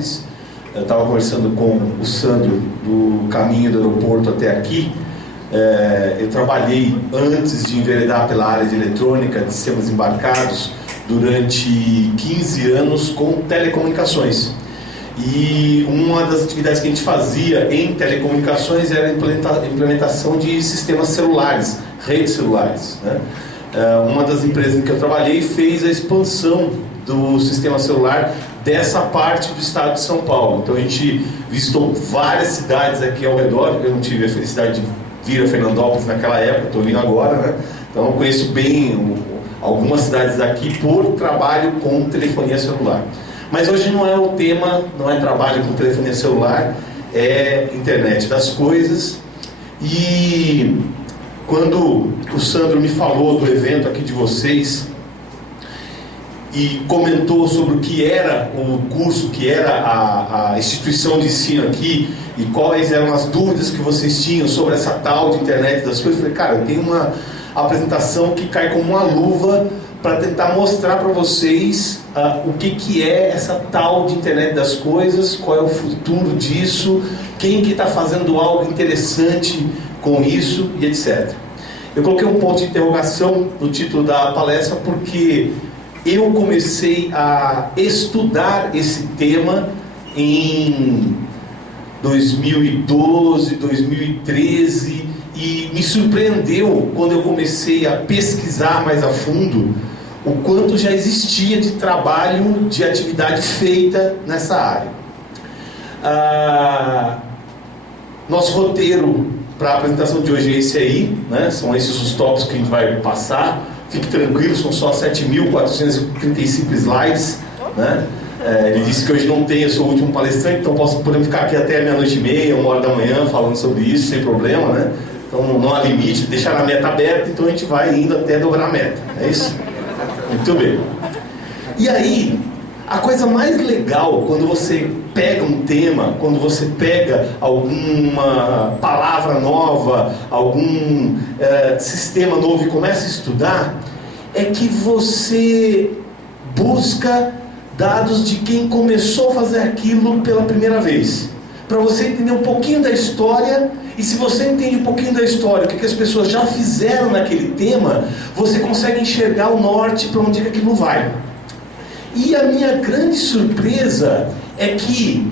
Fernandópolis. Eu estava conversando com o Sandro do caminho do aeroporto até aqui. Eu trabalhei, antes de enveredar pela área de eletrônica, de sistemas embarcados, durante 15 anos com telecomunicações. E uma das atividades que a gente fazia em telecomunicações era a implementação de sistemas celulares, redes celulares, né? Uma das empresas em que eu trabalhei fez a expansão do sistema celular dessa parte do estado de São Paulo. Então a gente visitou várias cidades aqui ao redor. Eu não tive a felicidade de vir a Fernandópolis naquela época, estou vindo agora, né? Então eu conheço bem algumas cidades daqui por trabalho com telefonia celular. Mas hoje não é o tema, não é trabalho com telefonia celular, é internet das coisas. E quando o Sandro me falou do evento aqui de vocês e comentou sobre o que era o curso, que era a instituição de ensino aqui e quais eram as dúvidas que vocês tinham sobre essa tal de internet das coisas, eu falei, cara, eu tenho uma apresentação que cai como uma luva para tentar mostrar para vocês o que é essa tal de internet das coisas, qual é o futuro disso, quem que está fazendo algo interessante com isso e etc. Eu coloquei um ponto de interrogação no título da palestra porque eu comecei a estudar esse tema em 2012, 2013 e me surpreendeu quando eu comecei a pesquisar mais a fundo o quanto já existia de trabalho, de atividade feita nessa área. Nosso roteiro para a apresentação de hoje é esse aí, né? São esses os tópicos que a gente vai passar. Fique tranquilo, são só 7.435 slides, né? Ele disse que hoje não tem, eu sou o último palestrante, então podemos ficar aqui até meia-noite e meia, 1h falando sobre isso, sem problema, né? Então não há limite, deixar a meta aberta, então a gente vai indo até dobrar a meta, é isso? Muito bem. E aí, a coisa mais legal, quando você pega um tema, quando você pega alguma palavra nova, algum sistema novo e começa a estudar, é que você busca dados de quem começou a fazer aquilo pela primeira vez, para você entender um pouquinho da história. E se você entende um pouquinho da história, o que as pessoas já fizeram naquele tema, você consegue enxergar o norte para onde aquilo vai. E a minha grande surpresa é que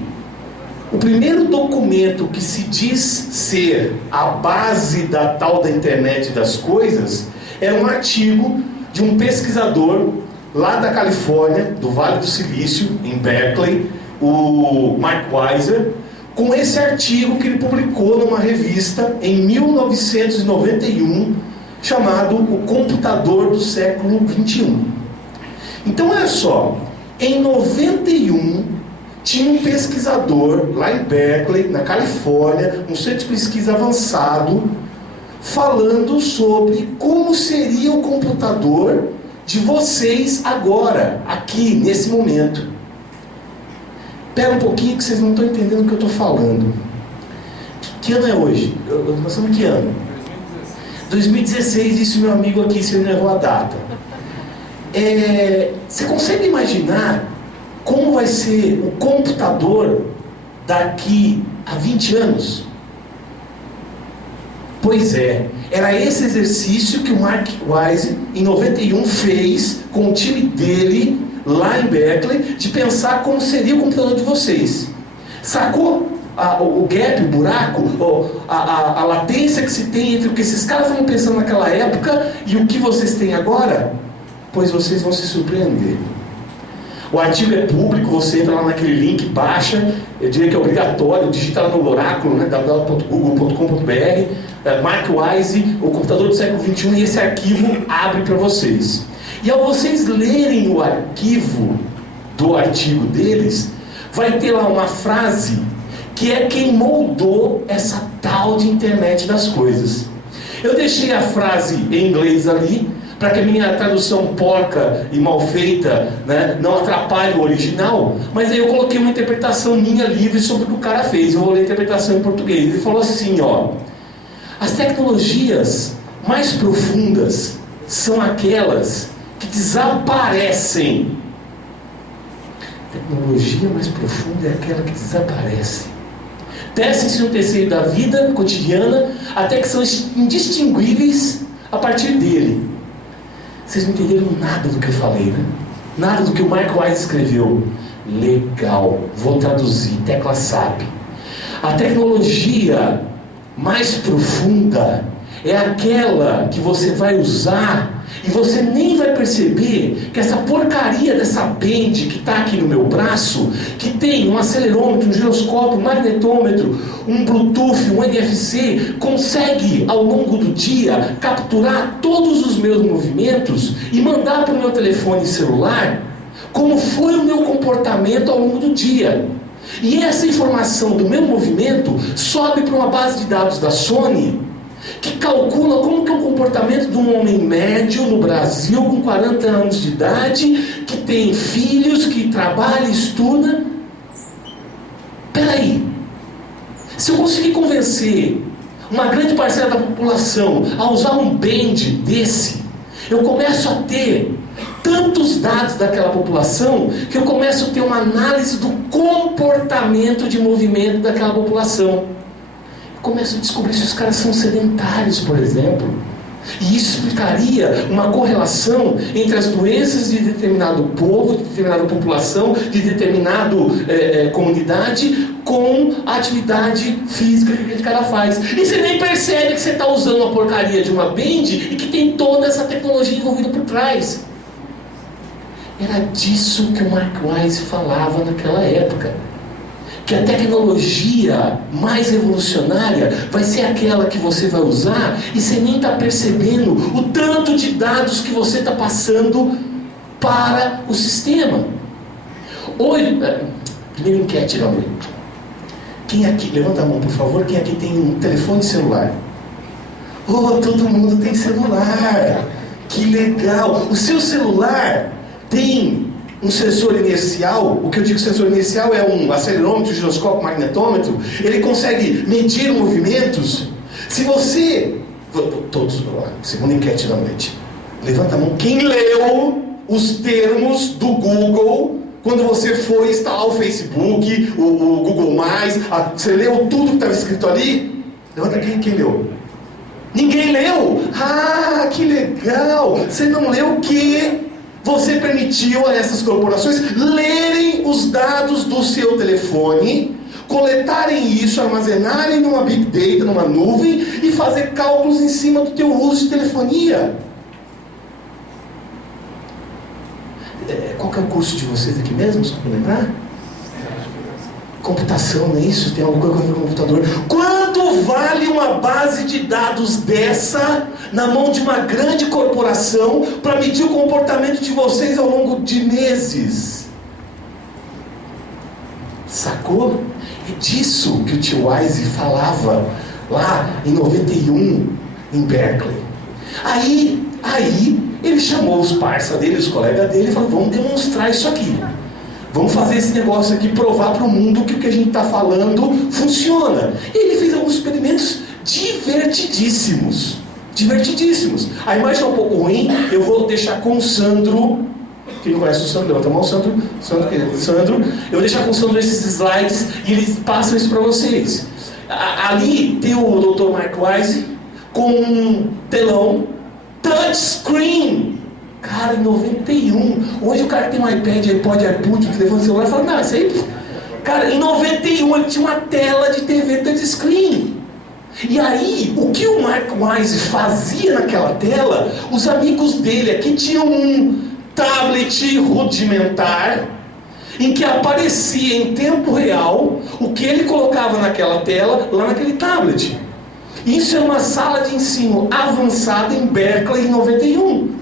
o primeiro documento que se diz ser a base da tal da internet das coisas é um artigo de um pesquisador lá da Califórnia, do Vale do Silício, em Berkeley, o Mark Weiser, com esse artigo que ele publicou numa revista em 1991, chamado O Computador do Século XXI. Então olha só, em 91 tinha um pesquisador lá em Berkeley, na Califórnia, um centro de pesquisa avançado, falando sobre como seria o computador de vocês agora, aqui, nesse momento. Espera um pouquinho que vocês não estão entendendo o que eu estou falando. Que ano é hoje? Nós estamos em que ano? 2016, isso meu amigo aqui, você não errou a data. Você consegue imaginar como vai ser o computador daqui a 20 anos? Pois é, era esse exercício que o Mark Weiser, em 91, fez com o time dele, lá em Berkeley, de pensar como seria o computador de vocês. Sacou o gap, o buraco, a latência que se tem entre o que esses caras estavam pensando naquela época e o que vocês têm agora? Pois vocês vão se surpreender. O artigo é público, você entra lá naquele link, baixa, eu diria que é obrigatório, digita lá no oráculo, né, www.google.com.br, Mark Weiser, o computador do século XXI, e esse arquivo abre para vocês. E ao vocês lerem o arquivo do artigo deles, vai ter lá uma frase que é quem moldou essa tal de internet das coisas. Eu deixei a frase em inglês ali, para que a minha tradução porca e mal feita, né, não atrapalhe o original, mas aí eu coloquei uma interpretação minha livre sobre o que o cara fez. Eu vou ler a interpretação em português. Ele falou assim, ó: as tecnologias mais profundas são aquelas que desaparecem Tecnologia mais profunda é aquela que desaparece. Tecem-se no tecido da vida cotidiana até que são indistinguíveis a partir dele. Vocês não entenderam nada do que eu falei, né? Nada do que o Mark Wise escreveu. Legal, vou traduzir, tecla SAP. A tecnologia mais profunda é aquela que você vai usar e você nem vai perceber que essa porcaria dessa band que está aqui no meu braço, que tem um acelerômetro, um giroscópio, um magnetômetro, um Bluetooth, um NFC, consegue ao longo do dia capturar todos os meus movimentos e mandar para o meu telefone celular como foi o meu comportamento ao longo do dia. E essa informação do meu movimento sobe para uma base de dados da Sony, que calcula como que é o comportamento de um homem médio no Brasil com 40 anos de idade, que tem filhos, que trabalha e estuda. Peraí, se eu conseguir convencer uma grande parcela da população a usar um band desse, eu começo a ter tantos dados daquela população que eu começo a ter uma análise do comportamento de movimento daquela população. Começo a descobrir se os caras são sedentários, por exemplo. E isso explicaria uma correlação entre as doenças de determinado povo, de determinada população, de determinada comunidade, com a atividade física que aquele cara faz. E você nem percebe que você está usando uma porcaria de uma band e que tem toda essa tecnologia envolvida por trás. Era disso que o Mark Wise falava naquela época. Que a tecnologia mais revolucionária vai ser aquela que você vai usar e você nem está percebendo o tanto de dados que você está passando para o sistema. Hoje, primeira enquete da noite. Quem aqui, levanta a mão por favor, quem aqui tem um telefone celular? Oh, todo mundo tem celular! Que legal! O seu celular tem um sensor inercial. O que eu digo sensor inercial é um acelerômetro, giroscópio, magnetômetro. Ele consegue medir movimentos. Se você... Todos, segunda enquete da noite. Levanta a mão. Quem leu os termos do Google quando você foi instalar o Facebook, o Google+, você leu tudo que estava escrito ali? Levanta quem leu. Ninguém leu? Ah, que legal! Você não leu o quê? Você permitiu a essas corporações lerem os dados do seu telefone, coletarem isso, armazenarem numa Big Data, numa nuvem, e fazer cálculos em cima do teu uso de telefonia. Qual que é o curso de vocês aqui mesmo, só para lembrar? Computação, não é isso? Tem alguma coisa com computador. Quanto vale uma base de dados dessa na mão de uma grande corporação para medir o comportamento de vocês ao longo de meses? Sacou? É disso que o tio Wise falava lá em 91 em Berkeley. Aí ele chamou os parceiros dele, os colegas dele, e falou: vamos demonstrar isso aqui. Vamos fazer esse negócio aqui, provar para o mundo que o que a gente está falando funciona. E ele fez alguns experimentos divertidíssimos. A imagem é um pouco ruim, eu vou deixar com o Sandro. Quem não conhece o Sandro, levanta a mão. Sandro, eu vou deixar com o Sandro esses slides e eles passam isso para vocês. Ali tem o Dr. Mark Wise com um telão touchscreen. Cara, em 91, hoje o cara que tem um iPad, iPod, iPod, um telefone celular, fala: não, isso aí... Cara, em 91 ele tinha uma tela de TV touchscreen. E aí, o que o Mark Wise fazia naquela tela, os amigos dele aqui tinham um tablet rudimentar, em que aparecia em tempo real o que ele colocava naquela tela, lá naquele tablet. Isso é uma sala de ensino avançada em Berkeley em 91.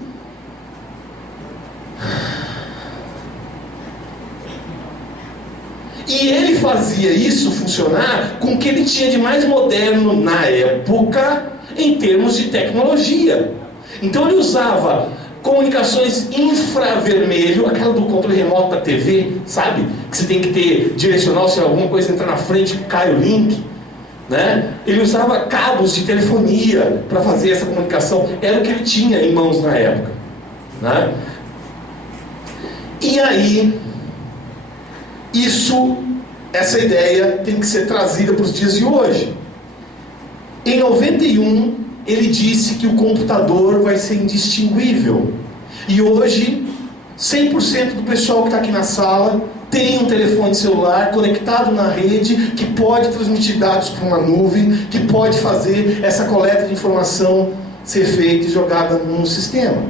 E ele fazia isso funcionar com o que ele tinha de mais moderno na época, em termos de tecnologia. Então ele usava comunicações infravermelho, aquela do controle remoto da TV, sabe? Que você tem que ter direcional, se alguma coisa entrar na frente, cai o link, né? Ele usava cabos de telefonia para fazer essa comunicação. Era o que ele tinha em mãos na época, né? E aí, essa ideia tem que ser trazida para os dias de hoje. Em 91, ele disse que o computador vai ser indistinguível. E hoje, 100% do pessoal que está aqui na sala tem um telefone celular conectado na rede, que pode transmitir dados para uma nuvem, que pode fazer essa coleta de informação ser feita e jogada num sistema.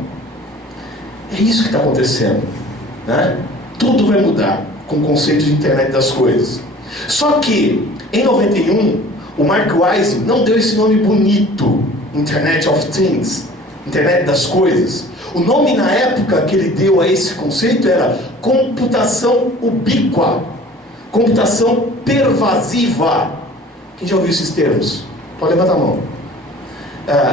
É isso que está acontecendo, né? Tudo vai mudar com o conceito de internet das coisas. Só que, em 91, o Mark Wise não deu esse nome bonito, Internet of Things, internet das coisas. O nome na época que ele deu a esse conceito era computação ubíqua, computação pervasiva. Quem já ouviu esses termos? Pode levantar a mão.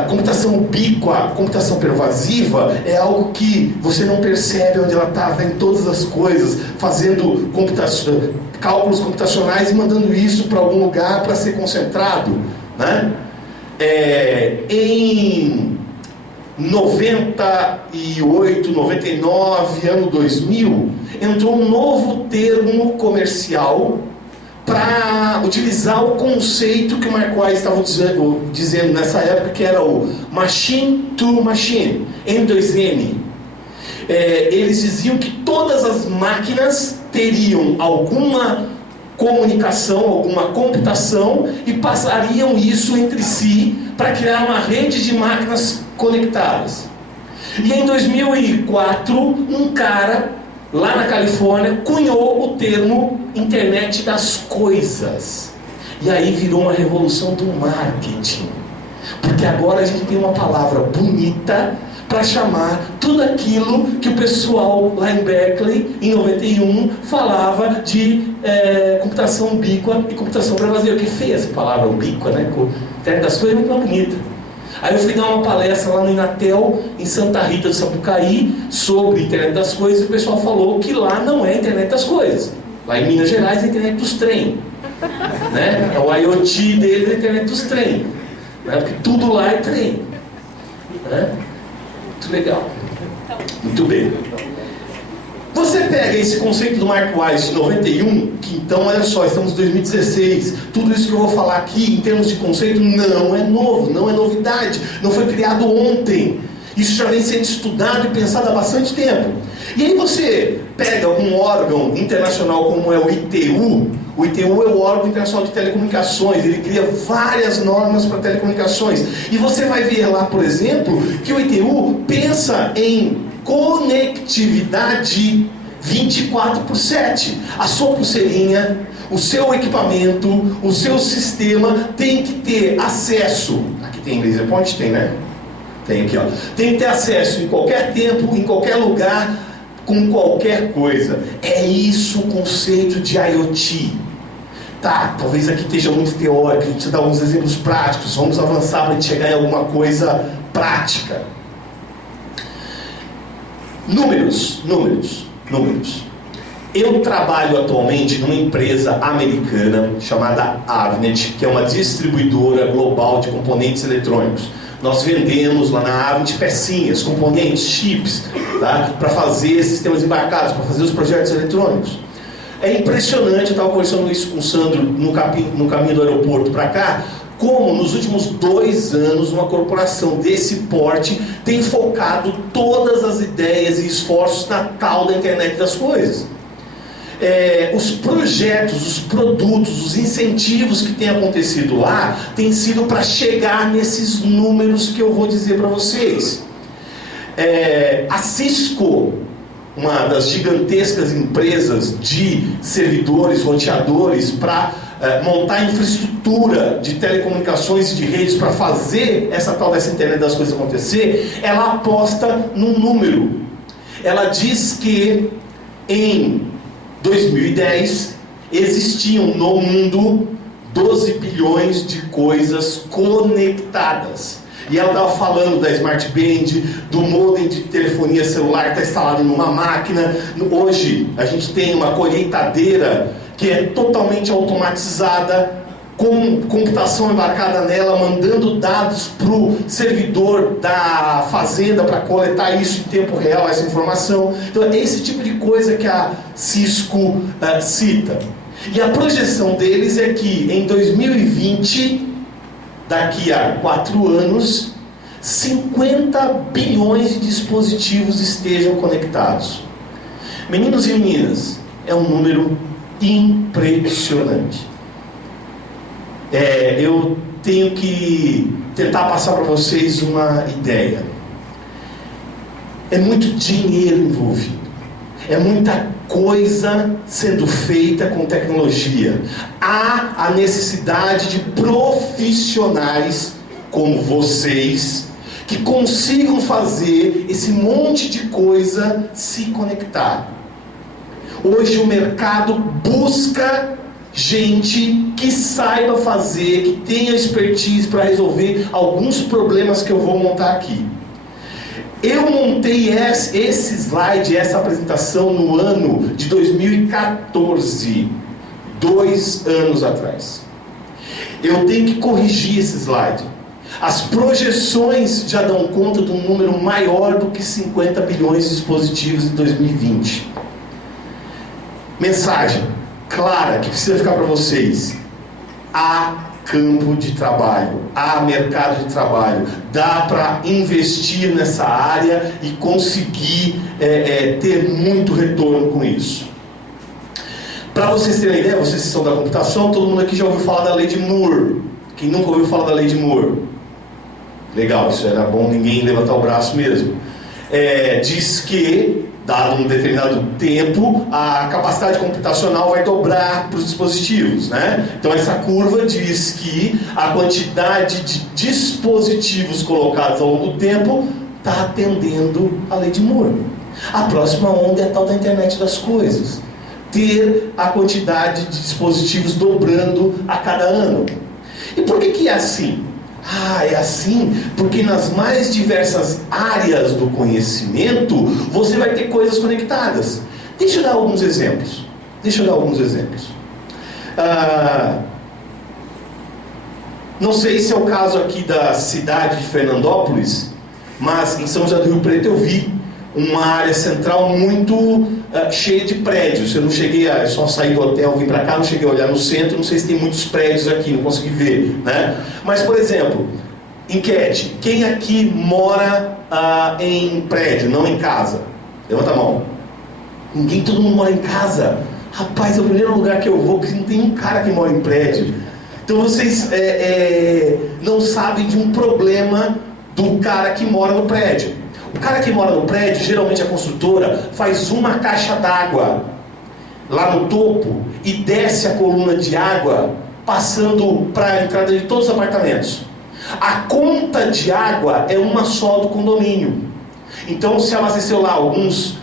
Computação ubíqua, computação pervasiva é algo que você não percebe onde ela está, em todas as coisas, fazendo cálculos computacionais e mandando isso para algum lugar para ser concentrado, né? Em 98, 99, ano 2000, entrou um novo termo comercial para utilizar o conceito que o Mark Wise estava dizendo nessa época, que era o Machine to Machine, M2M. Eles diziam que todas as máquinas teriam alguma comunicação, alguma computação, e passariam isso entre si para criar uma rede de máquinas conectadas. E em 2004, um cara lá na Califórnia cunhou o termo internet das coisas. E aí virou uma revolução do marketing, porque agora a gente tem uma palavra bonita para chamar tudo aquilo que o pessoal lá em Berkeley, em 91, falava de computação ubíqua e computação pervasiva. Que feia essa palavra ubíqua, né? Internet das coisas é muito mais bonita. Aí eu fui dar uma palestra lá no Inatel, em Santa Rita do Sapucaí, sobre internet das coisas, e o pessoal falou que lá não é internet das coisas. Lá em Minas Gerais é a internet dos trem, né? É o IoT deles, é a internet dos trem, né? Porque tudo lá é trem, né? Muito legal. Muito bem. Você pega esse conceito do Mark Wise de 91, que então, olha só, estamos em 2016, tudo isso que eu vou falar aqui em termos de conceito não é novo, não é novidade, não foi criado ontem. Isso já vem sendo estudado e pensado há bastante tempo. E aí você pega um órgão internacional como é o ITU é o órgão internacional de telecomunicações, ele cria várias normas para telecomunicações. E você vai ver lá, por exemplo, que o ITU pensa em conectividade 24/7. A sua pulseirinha, o seu equipamento, o seu sistema tem que ter acesso. Aqui tem laser point? Tem, né? Tem aqui, ó. Tem que ter acesso em qualquer tempo, em qualquer lugar, com qualquer coisa. É isso o conceito de IoT. Tá, talvez aqui esteja muito teórico, a gente precisa dar alguns exemplos práticos. Vamos avançar para a gente chegar em alguma coisa prática. Números. Eu trabalho atualmente numa empresa americana chamada Avnet, que é uma distribuidora global de componentes eletrônicos. Nós vendemos lá na Avnet pecinhas, componentes, chips, tá? Para fazer sistemas embarcados, para fazer os projetos eletrônicos. É impressionante, eu estava conversando isso com o Sandro no caminho do aeroporto para cá, como nos últimos 2 anos uma corporação desse porte tem focado todas as ideias e esforços na tal da internet das coisas. Os projetos, os produtos, os incentivos que têm acontecido lá têm sido para chegar nesses números que eu vou dizer para vocês. A Cisco, uma das gigantescas empresas de servidores, roteadores para montar infraestrutura de telecomunicações e de redes para fazer essa tal dessa internet das coisas acontecer, ela aposta num número. Ela diz que em 2010 existiam no mundo 12 bilhões de coisas conectadas. E ela estava falando da Smart Band, do modem de telefonia celular que está instalado numa máquina. Hoje a gente tem uma colheitadeira que é totalmente automatizada, com computação embarcada nela, mandando dados para o servidor da fazenda para coletar isso em tempo real, essa informação. Então é esse tipo de coisa que a Cisco cita. E a projeção deles é que em 2020, daqui a 4 anos, 50 bilhões de dispositivos estejam conectados. Meninos e meninas, é um número impressionante. Eu tenho que tentar passar para vocês uma ideia. É muito dinheiro envolvido. É muita coisa sendo feita com tecnologia. Há a necessidade de profissionais como vocês que consigam fazer esse monte de coisa se conectar. Hoje o mercado busca gente que saiba fazer, que tenha expertise para resolver alguns problemas que eu vou montar aqui. Eu montei esse slide, essa apresentação no ano de 2014, 2 anos atrás. Eu tenho que corrigir esse slide. As projeções já dão conta de um número maior do que 50 bilhões de dispositivos em 2020. Mensagem clara que precisa ficar para vocês: há campo de trabalho, há mercado de trabalho, dá para investir nessa área e conseguir ter muito retorno com isso. Para vocês terem ideia, vocês que são da computação, todo mundo aqui já ouviu falar da lei de Moore. Quem nunca ouviu falar da lei de Moore? Legal, isso era bom ninguém levantar o braço mesmo. Diz que, dado um determinado tempo, a capacidade computacional vai dobrar para os dispositivos, né? Então essa curva diz que a quantidade de dispositivos colocados ao longo do tempo está atendendo a lei de Moore. A próxima onda é a tal da internet das coisas. Ter a quantidade de dispositivos dobrando a cada ano. E por que é assim? É assim porque nas mais diversas áreas do conhecimento você vai ter coisas conectadas. Deixa eu dar alguns exemplos. Não sei se é o caso aqui da cidade de Fernandópolis, mas em São José do Rio Preto eu vi uma área central muito cheia de prédios. Eu só saí do hotel, vim para cá, não cheguei a olhar no centro, não sei se tem muitos prédios aqui, não consegui ver, né? Mas, por exemplo, enquete: quem aqui mora em prédio, não em casa? Levanta a mão. Todo mundo mora em casa. Rapaz, é o primeiro lugar que eu vou que não tem um cara que mora em prédio. Então vocês não sabem de um problema do cara que mora no prédio. O cara que mora no prédio, geralmente a construtora faz uma caixa d'água lá no topo e desce a coluna de água passando para a entrada de todos os apartamentos. A conta de água é uma só do condomínio. Então, se abasteceu lá alguns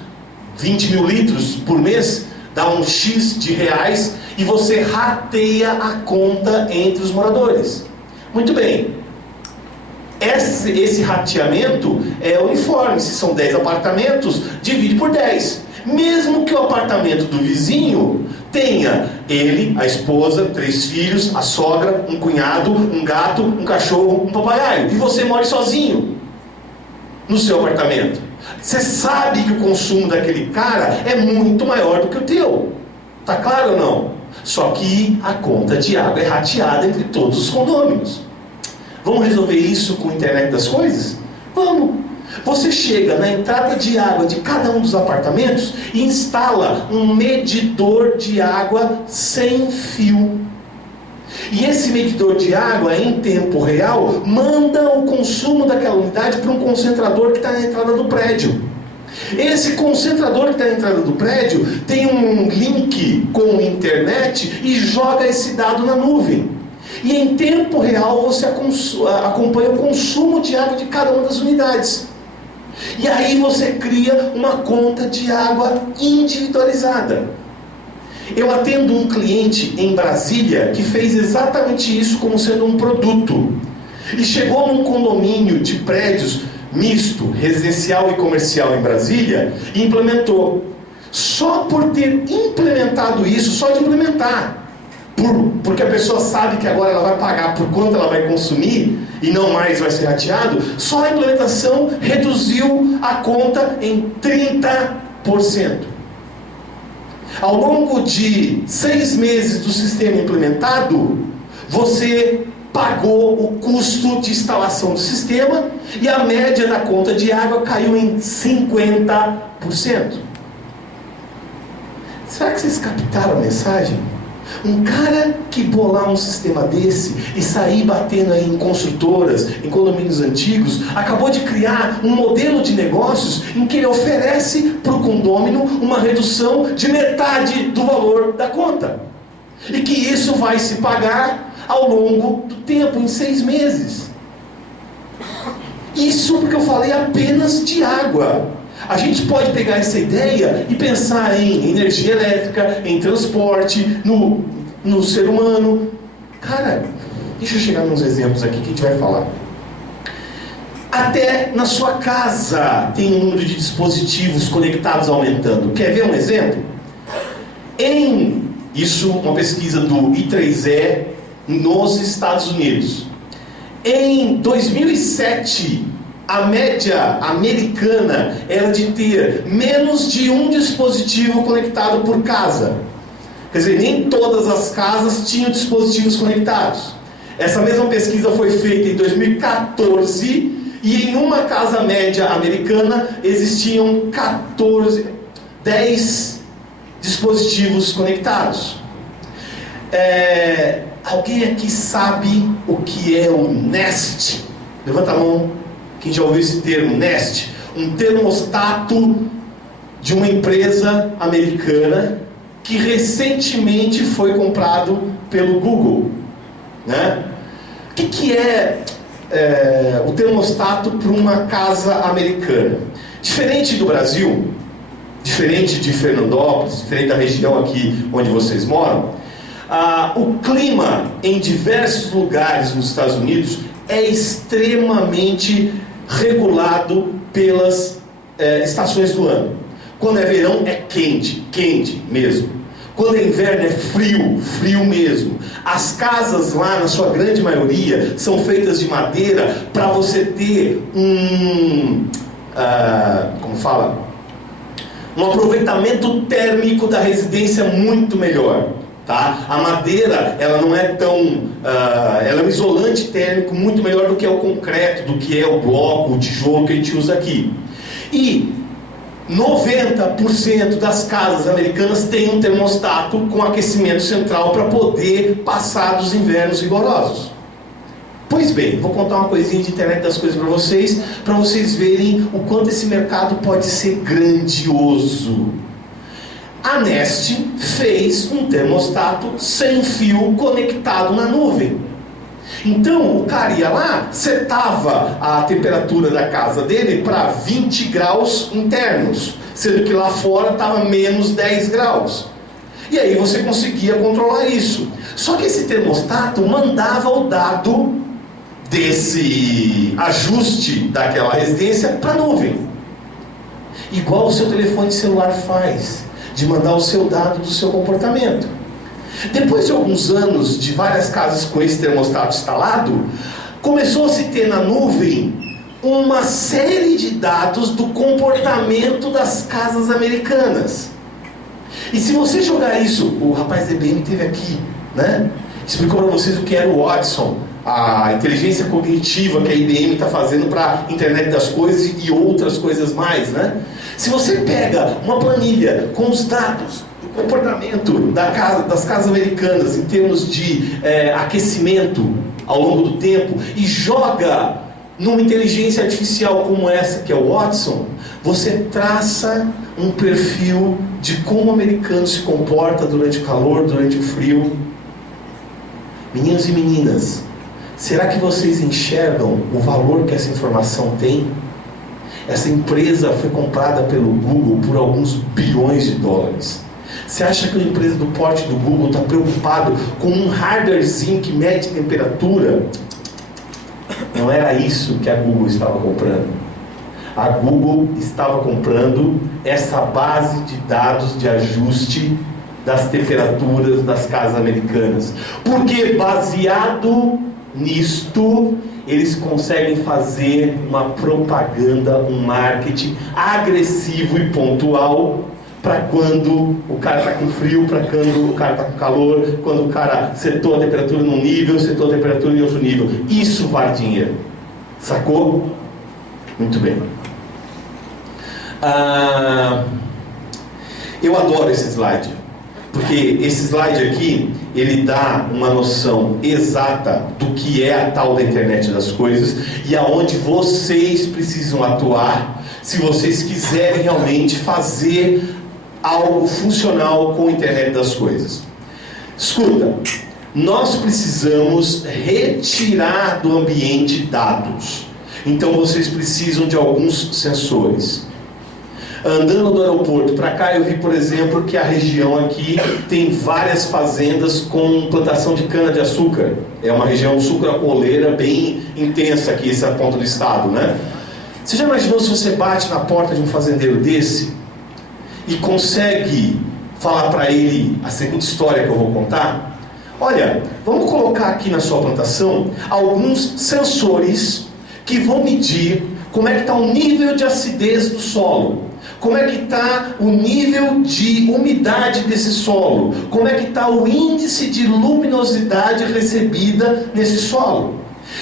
20 mil litros por mês, dá um X de reais e você rateia a conta entre os moradores. Muito bem. Esse rateamento é uniforme. Se são 10 apartamentos, divide por 10. Mesmo que o apartamento do vizinho tenha ele, a esposa, 3 filhos, a sogra, um cunhado, um gato, um cachorro, um papagaio, e você mora sozinho no seu apartamento. Você sabe que o consumo daquele cara é muito maior do que o teu. Tá claro ou não? Só que a conta de água é rateada entre todos os condôminos. Vamos resolver isso com a internet das coisas? Vamos! Você chega na entrada de água de cada um dos apartamentos e instala um medidor de água sem fio. E esse medidor de água, em tempo real, manda o consumo daquela unidade para um concentrador que está na entrada do prédio. Esse concentrador que está na entrada do prédio tem um link com a internet e joga esse dado na nuvem. E em tempo real você acompanha o consumo de água de cada uma das unidades. E aí você cria uma conta de água individualizada. Eu atendo um cliente em Brasília que fez exatamente isso como sendo um produto. E chegou num condomínio de prédios misto, residencial e comercial em Brasília, e implementou. Só por ter implementado isso, só de implementar, porque a pessoa sabe que agora ela vai pagar por quanto ela vai consumir e não mais vai ser rateado, só a implementação reduziu a conta em 30%. Ao longo de 6 meses do sistema implementado, você pagou o custo de instalação do sistema e a média da conta de água caiu em 50%. Será que vocês captaram a mensagem? Um cara que bolar um sistema desse e sair batendo aí em construtoras, em condomínios antigos, acabou de criar um modelo de negócios em que ele oferece para o condômino uma redução de metade do valor da conta. E que isso vai se pagar ao longo do tempo, em 6 meses. Isso porque eu falei apenas de água. A gente pode pegar essa ideia e pensar em energia elétrica, em transporte, no ser humano. Cara, deixa eu chegar nos exemplos aqui que a gente vai falar. Até na sua casa tem um número de dispositivos conectados aumentando. Quer ver um exemplo? Isso, uma pesquisa do I3E nos Estados Unidos. Em 2007, a média americana era de ter menos de um dispositivo conectado por casa. Quer dizer, nem todas as casas tinham dispositivos conectados. Essa mesma pesquisa foi feita em 2014 e em uma casa média americana existiam 10 dispositivos conectados. Alguém aqui sabe o que é o Nest? Levanta a mão. Quem já ouviu esse termo, Nest? Um termostato de uma empresa americana que recentemente foi comprado pelo Google, né? O que é o termostato para uma casa americana? Diferente do Brasil, diferente de Fernandópolis, diferente da região aqui onde vocês moram, o clima em diversos lugares nos Estados Unidos é extremamente regulado pelas estações do ano. Quando é verão é quente, quente mesmo. Quando é inverno é frio, frio mesmo. As casas lá, na sua grande maioria, são feitas de madeira para você ter um aproveitamento térmico da residência muito melhor. Tá? A madeira, ela não é tão... ela é um isolante térmico muito melhor do que é o concreto, do que é o bloco, o tijolo que a gente usa aqui. E 90% das casas americanas têm um termostato com aquecimento central para poder passar dos invernos rigorosos. Pois bem, vou contar uma coisinha de internet das coisas para vocês verem o quanto esse mercado pode ser grandioso. A Nest fez um termostato sem fio conectado na nuvem. Então o cara ia lá, setava a temperatura da casa dele para 20 graus internos, sendo que lá fora estava menos 10 graus. E aí você conseguia controlar isso. Só que esse termostato mandava o dado desse ajuste daquela residência para a nuvem. Igual o seu telefone celular faz, de mandar o seu dado do seu comportamento. Depois de alguns anos de várias casas com esse termostato instalado, começou a se ter na nuvem uma série de dados do comportamento das casas americanas. E se você jogar isso, o rapaz da IBM esteve aqui, né? Explicou para vocês o que era o Watson, a inteligência cognitiva que a IBM está fazendo para a internet das coisas e outras coisas mais, né? Se você pega uma planilha com os dados do comportamento das casas americanas em termos de aquecimento ao longo do tempo e joga numa inteligência artificial como essa que é o Watson, você traça um perfil de como o americano se comporta durante o calor, durante o frio. Meninos e meninas, será que vocês enxergam o valor que essa informação tem? Essa empresa foi comprada pelo Google por alguns bilhões de dólares. Você acha que a empresa do porte do Google está preocupado com um hardwarezinho que mede temperatura? Não era isso que a Google estava comprando. A Google estava comprando essa base de dados de ajuste das temperaturas das casas americanas. Porque baseado nisto, eles conseguem fazer uma propaganda, um marketing agressivo e pontual para quando o cara está com frio, para quando o cara está com calor, quando o cara setou a temperatura num nível, setou a temperatura em outro nível. Isso vale dinheiro. Sacou? Muito bem. Eu adoro esse slide, porque esse slide aqui, ele dá uma noção exata do que é a tal da internet das coisas e aonde vocês precisam atuar se vocês quiserem realmente fazer algo funcional com a internet das coisas. Escuta, nós precisamos retirar do ambiente dados. Então vocês precisam de alguns sensores. Andando do aeroporto para cá, eu vi, por exemplo, que a região aqui tem várias fazendas com plantação de cana-de-açúcar. É uma região sucroalcooleira bem intensa aqui, essa ponta do estado, né? Você já imaginou se você bate na porta de um fazendeiro desse e consegue falar para ele a seguinte história que eu vou contar? Olha, vamos colocar aqui na sua plantação alguns sensores que vão medir como é que está o nível de acidez do solo, como é que está o nível de umidade desse solo, como é que está o índice de luminosidade recebida nesse solo.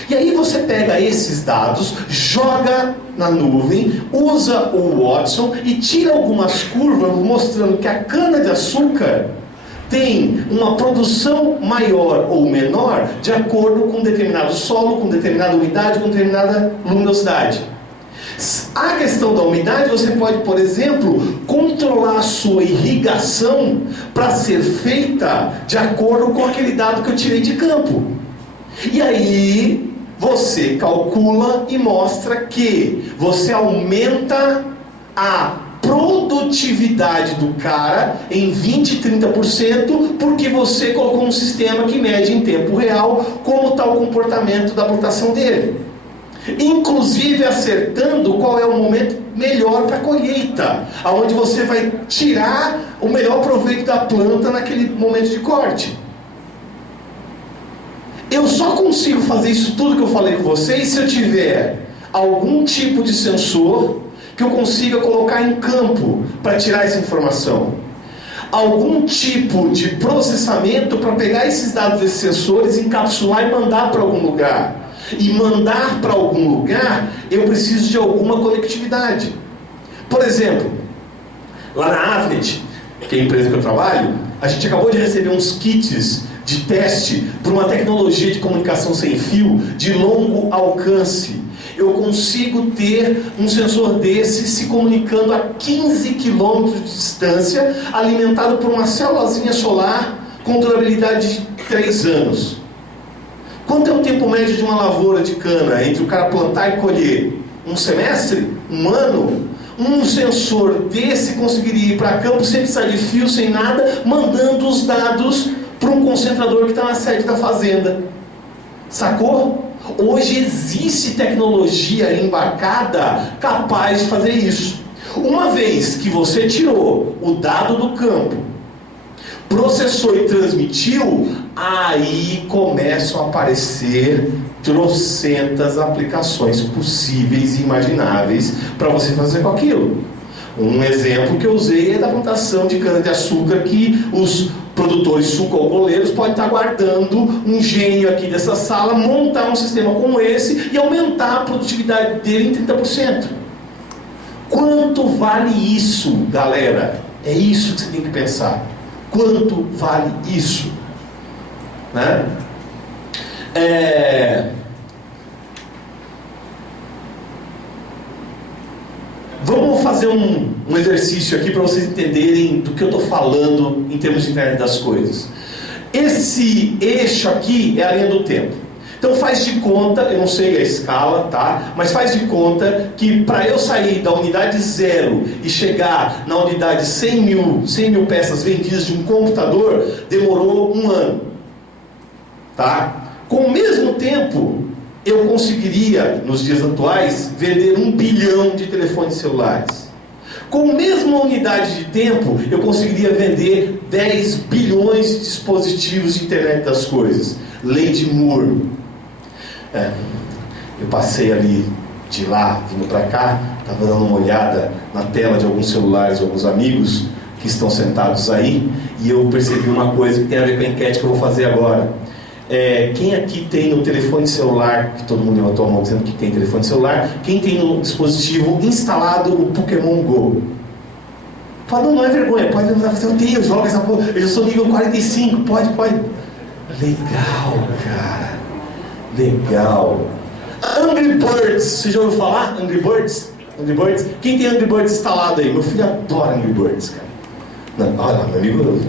E aí você pega esses dados, joga na nuvem, usa o Watson e tira algumas curvas mostrando que a cana-de-açúcar tem uma produção maior ou menor de acordo com determinado solo, com determinada umidade, com determinada luminosidade. A questão da umidade, você pode, por exemplo, controlar a sua irrigação para ser feita de acordo com aquele dado que eu tirei de campo. E aí você calcula e mostra que você aumenta a produtividade do cara em 20, 30%, porque você colocou um sistema que mede em tempo real como está o comportamento da plantação dele. Inclusive acertando qual é o momento melhor para a colheita, aonde você vai tirar o melhor proveito da planta naquele momento de corte. Eu só consigo fazer isso tudo que eu falei com vocês se eu tiver algum tipo de sensor que eu consiga colocar em campo para tirar essa informação. Algum tipo de processamento para pegar esses dados desses sensores, encapsular e mandar para algum lugar. E mandar para algum lugar, eu preciso de alguma conectividade. Por exemplo, lá na Avnet, que é a empresa que eu trabalho, a gente acabou de receber uns kits de teste para uma tecnologia de comunicação sem fio de longo alcance. Eu consigo ter um sensor desse se comunicando a 15 km de distância, alimentado por uma célulazinha solar com durabilidade de 3 anos. Quanto é o tempo médio de uma lavoura de cana entre o cara plantar e colher? Um semestre? Um ano? Um sensor desse conseguiria ir para campo sem precisar de fio, sem nada, mandando os dados para um concentrador que está na sede da fazenda. Sacou? Hoje existe tecnologia embarcada capaz de fazer isso. Uma vez que você tirou o dado do campo, processou e transmitiu, aí começam a aparecer trocentas aplicações possíveis e imagináveis para você fazer com aquilo. Um exemplo que eu usei é da plantação de cana-de-açúcar, que os produtores sucroalcooleiros podem estar guardando um gênio aqui dessa sala, montar um sistema como esse e aumentar a produtividade dele em 30%. Quanto vale isso, galera? É isso que você tem que pensar. Quanto vale isso? Né? Vamos fazer um exercício aqui para vocês entenderem do que eu estou falando em termos de internet das coisas. Esse eixo aqui é a linha do tempo. Então faz de conta, eu não sei a escala, tá? Mas faz de conta que para eu sair da unidade 0 e chegar na unidade 100 mil peças vendidas de um computador, demorou 1 ano. Tá? Com o mesmo tempo, eu conseguiria, nos dias atuais, vender 1 bilhão de telefones celulares. Com a mesma unidade de tempo, eu conseguiria vender 10 bilhões de dispositivos de internet das coisas. Lei de Moore. Eu passei ali de lá, vindo para cá, estava dando uma olhada na tela de alguns celulares de alguns amigos que estão sentados aí, e eu percebi uma coisa que tem a ver com a enquete que eu vou fazer agora. Quem aqui tem no telefone celular, que todo mundo levantou a mão dizendo que tem telefone celular, quem tem no dispositivo instalado o Pokémon GO? Fala, não é vergonha, pode levantar, eu jogo essa porra, eu já sou nível 45, pode. Legal, cara, legal. Angry Birds, você já ouviu falar? Angry Birds? Quem tem Angry Birds instalado aí? Meu filho adora Angry Birds, cara. Não, olha lá, meu amigo.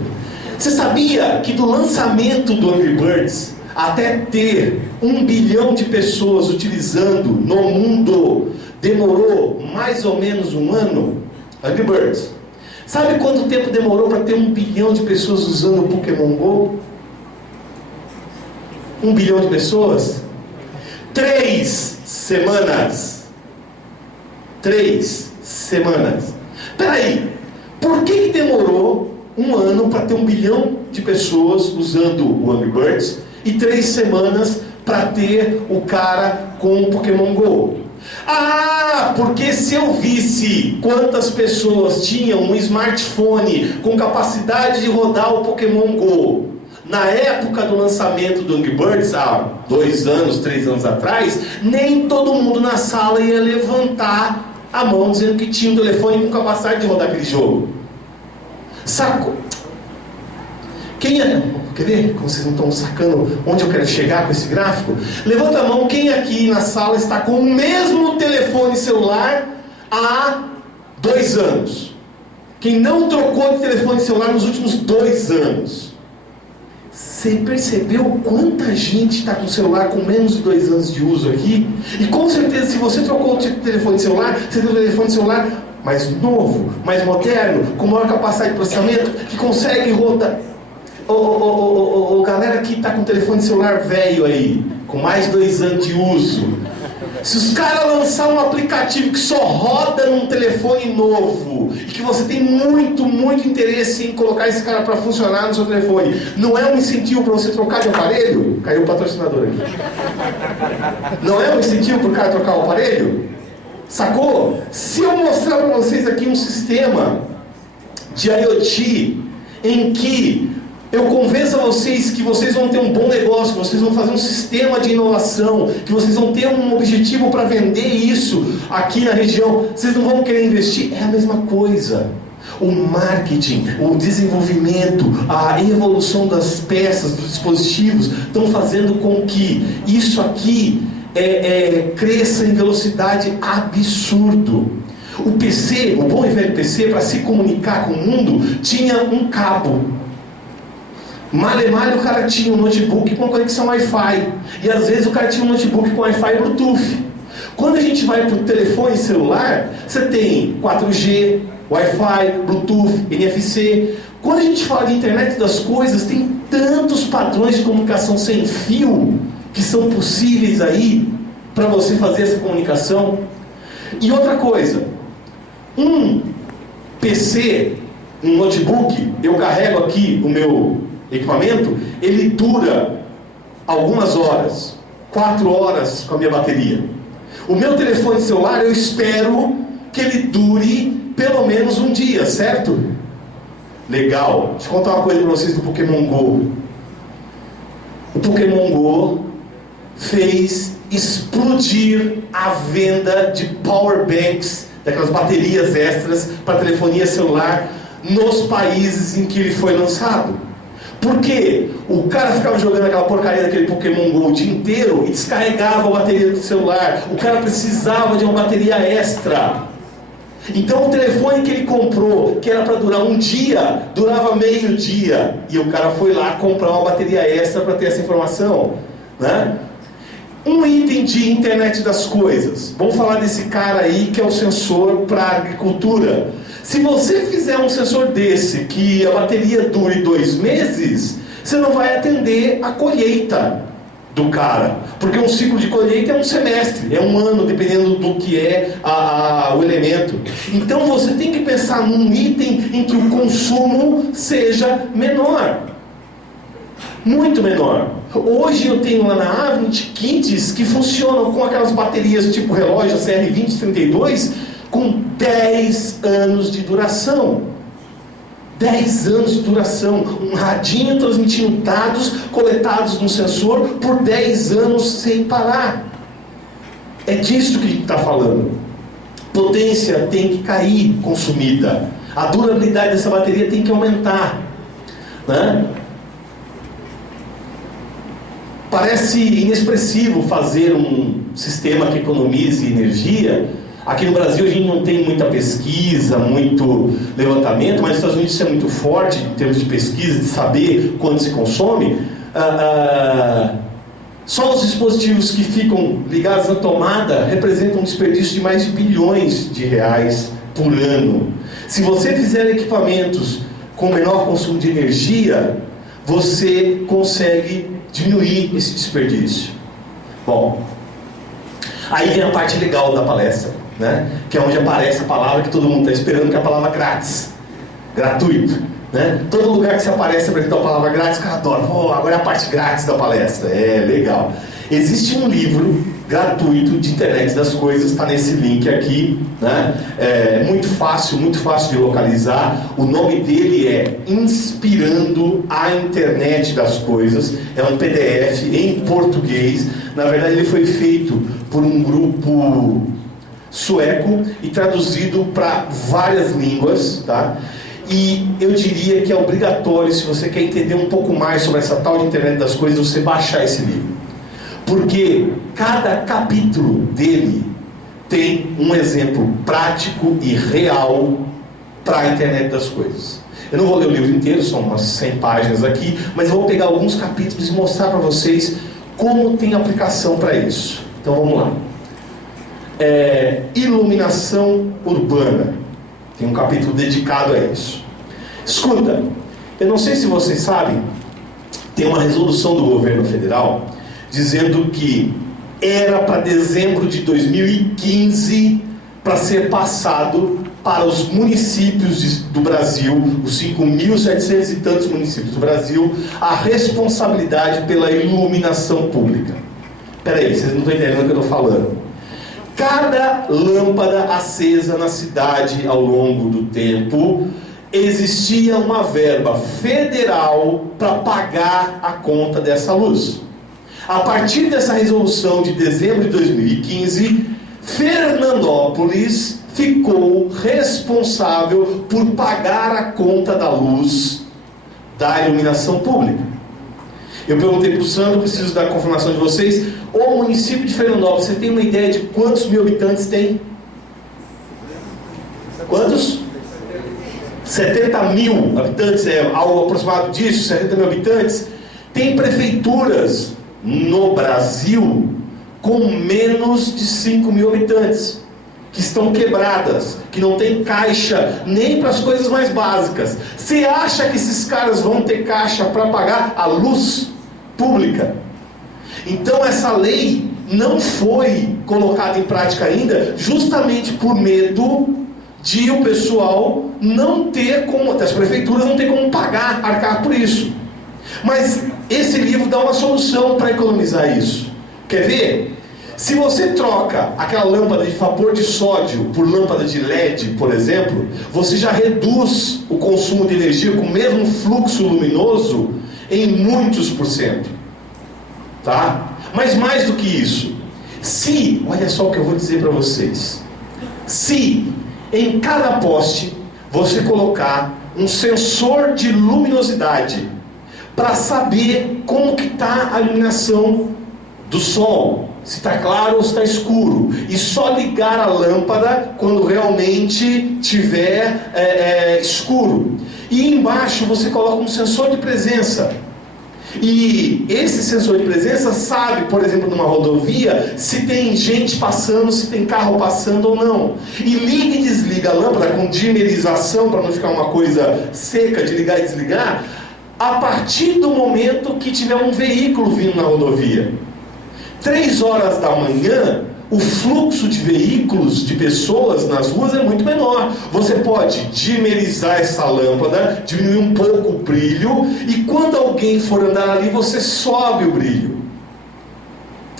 Você sabia que do lançamento do Angry Birds até ter 1 bilhão de pessoas utilizando no mundo, demorou mais ou menos um ano? Angry Birds. Sabe quanto tempo demorou para ter 1 bilhão de pessoas usando o Pokémon GO? 1 bilhão de pessoas? 3 semanas. 3 semanas. Peraí, por que demorou um ano para ter 1 bilhão de pessoas usando o Angry Birds e 3 semanas para ter o cara com o Pokémon GO? Porque se eu visse quantas pessoas tinham um smartphone com capacidade de rodar o Pokémon GO na época do lançamento do Angry Birds, há 2 anos, 3 anos atrás, nem todo mundo na sala ia levantar a mão dizendo que tinha um telefone com capacidade de rodar aquele jogo. Sacou? Quer ver como vocês não estão sacando onde eu quero chegar com esse gráfico? Levanta a mão quem aqui na sala está com o mesmo telefone celular há 2 anos. Quem não trocou de telefone celular nos últimos 2 anos. Você percebeu quanta gente está com o celular com menos de 2 anos de uso aqui? E com certeza, se você trocou de telefone celular, você tem um telefone celular mais novo, mais moderno, com maior capacidade de processamento, que consegue rodar. Galera que está com telefone celular velho aí, com mais de 2 anos de uso, se os caras lançarem um aplicativo que só roda num telefone novo e que você tem muito interesse em colocar esse cara para funcionar no seu telefone, não é um incentivo para você trocar de aparelho? Caiu o patrocinador aqui. Não é um incentivo para o cara trocar o aparelho? Sacou? Se eu mostrar para vocês aqui um sistema de IoT em que eu convenço a vocês que vocês vão ter um bom negócio, que vocês vão fazer um sistema de inovação, que vocês vão ter um objetivo para vender isso aqui na região, vocês não vão querer investir? É a mesma coisa. O marketing, o desenvolvimento, a evolução das peças, dos dispositivos, estão fazendo com que isso aqui cresça em velocidade absurdo. O PC, o bom e velho PC, para se comunicar com o mundo, tinha um cabo. Malha, o cara tinha um notebook com conexão Wi-Fi. E às vezes o cara tinha um notebook com Wi-Fi e Bluetooth. Quando a gente vai para o telefone celular, você tem 4G, Wi-Fi, Bluetooth, NFC. Quando a gente fala de internet das coisas, tem tantos padrões de comunicação sem fio que são possíveis aí para você fazer essa comunicação. E outra coisa, um PC, um notebook, eu carrego aqui o meu equipamento, ele dura algumas horas, 4 horas com a minha bateria. O meu telefone celular, eu espero que ele dure pelo menos um dia, certo? Legal. Deixa eu contar uma coisa para vocês do Pokémon GO. O Pokémon GO fez explodir a venda de power banks, daquelas baterias extras para telefonia celular, nos países em que ele foi lançado. Por quê? O cara ficava jogando aquela porcaria daquele Pokémon GO o dia inteiro e descarregava a bateria do celular. O cara precisava de uma bateria extra. Então o telefone que ele comprou, que era para durar um dia, durava meio dia. E o cara foi lá comprar uma bateria extra para ter essa informação, né? Um item de internet das coisas. Vamos falar desse cara aí que é o sensor para agricultura. Se você fizer um sensor desse, que a bateria dure 2 meses, você não vai atender a colheita. do cara, porque um ciclo de colheita é um semestre, é um ano, dependendo do que é o elemento. Então você tem que pensar num item em que o consumo seja menor, muito menor. Hoje eu tenho lá na Avnet kits que funcionam com aquelas baterias tipo relógio CR2032 com 10 anos de duração. 10 anos de duração, um radinho transmitindo dados coletados no sensor por 10 anos sem parar. É disso que a gente está falando. Potência tem que cair consumida, a durabilidade dessa bateria tem que aumentar, né? Parece inexpressivo fazer um sistema que economize energia. Aqui no Brasil a gente não tem muita pesquisa, muito levantamento, mas nos Estados Unidos isso é muito forte em termos de pesquisa, de saber quanto se consome. Só os dispositivos que ficam ligados à tomada representam um desperdício de mais de bilhões de reais por ano. Se você fizer equipamentos com menor consumo de energia, você consegue diminuir esse desperdício. Bom, aí vem a parte legal da palestra, né? Que é onde aparece a palavra que todo mundo está esperando, que é a palavra grátis, gratuito, né? Todo lugar que se aparece apresentar a palavra grátis, o cara adora. Agora é a parte grátis da palestra. É legal. Existe um livro gratuito de internet das coisas, está nesse link aqui, né? É muito fácil de localizar. O nome dele é Inspirando a Internet das Coisas. É um PDF em português. Na verdade ele foi feito por um grupo sueco e traduzido para várias línguas, tá? E eu diria que é obrigatório, se você quer entender um pouco mais sobre essa tal de internet das coisas, você baixar esse livro, porque cada capítulo dele tem um exemplo prático e real para a internet das coisas. Eu não vou ler o livro inteiro, são umas 100 páginas aqui, mas eu vou pegar alguns capítulos e mostrar para vocês como tem aplicação para isso. Então vamos lá. Iluminação urbana. Tem um capítulo dedicado a isso. Escuta, eu não sei se vocês sabem, tem uma resolução do governo federal dizendo que era para dezembro de 2015 para ser passado para os municípios do Brasil, os 5.700 e tantos municípios do Brasil, a responsabilidade pela iluminação pública. Peraí, vocês não estão entendendo o que eu estou falando. Cada lâmpada acesa na cidade ao longo do tempo, existia uma verba federal para pagar a conta dessa luz. A partir dessa resolução de dezembro de 2015, Fernandópolis ficou responsável por pagar a conta da luz da iluminação pública. Eu perguntei para o Sandro, preciso da confirmação de vocês. O município de Fernandópolis, você tem uma ideia de quantos mil habitantes tem? Quantos? 70 mil habitantes, é algo aproximado disso, 70 mil habitantes. Tem prefeituras no Brasil com menos de 5 mil habitantes, que estão quebradas, que não tem caixa nem para as coisas mais básicas. Você acha que esses caras vão ter caixa para pagar a luz pública? Então essa lei não foi colocada em prática ainda, justamente por medo de o pessoal não ter como, as prefeituras não ter como pagar, arcar por isso. Mas esse livro dá uma solução para economizar isso. Quer ver? Se você troca aquela lâmpada de vapor de sódio por lâmpada de LED, por exemplo, você já reduz o consumo de energia com o mesmo fluxo luminoso em muitos %. Tá? Mas mais do que isso, olha só o que eu vou dizer para vocês. Se em cada poste você colocar um sensor de luminosidade para saber como que está a iluminação do sol, se está claro ou se está escuro, e só ligar a lâmpada quando realmente tiver escuro. E embaixo você coloca um sensor de presença. E esse sensor de presença sabe, por exemplo, numa rodovia, se tem gente passando, se tem carro passando ou não. E liga e desliga a lâmpada com dimerização, para não ficar uma coisa seca de ligar e desligar. a partir do momento que tiver um veículo vindo na rodovia. 3 horas da manhã, o fluxo de veículos, de pessoas nas ruas é muito menor. Você pode dimerizar essa lâmpada, diminuir um pouco o brilho, e quando alguém for andar ali, você sobe o brilho.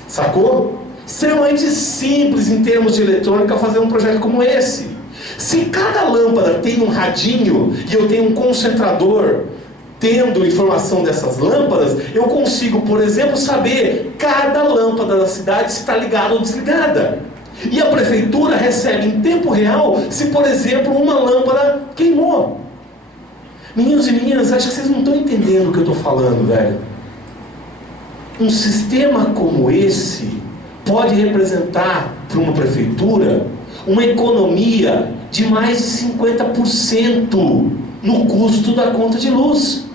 Sacou? Extremamente simples em termos de eletrônica fazer um projeto como esse. Se cada lâmpada tem um radinho e eu tenho um concentrador tendo informação dessas lâmpadas, eu consigo, por exemplo, saber cada lâmpada da cidade se está ligada ou desligada. E a prefeitura recebe em tempo real se, por exemplo, uma lâmpada queimou. Meninos e meninas, acho que vocês não estão entendendo o que eu estou falando, velho. Um sistema como esse pode representar para uma prefeitura uma economia de mais de 50% no custo da conta de luz.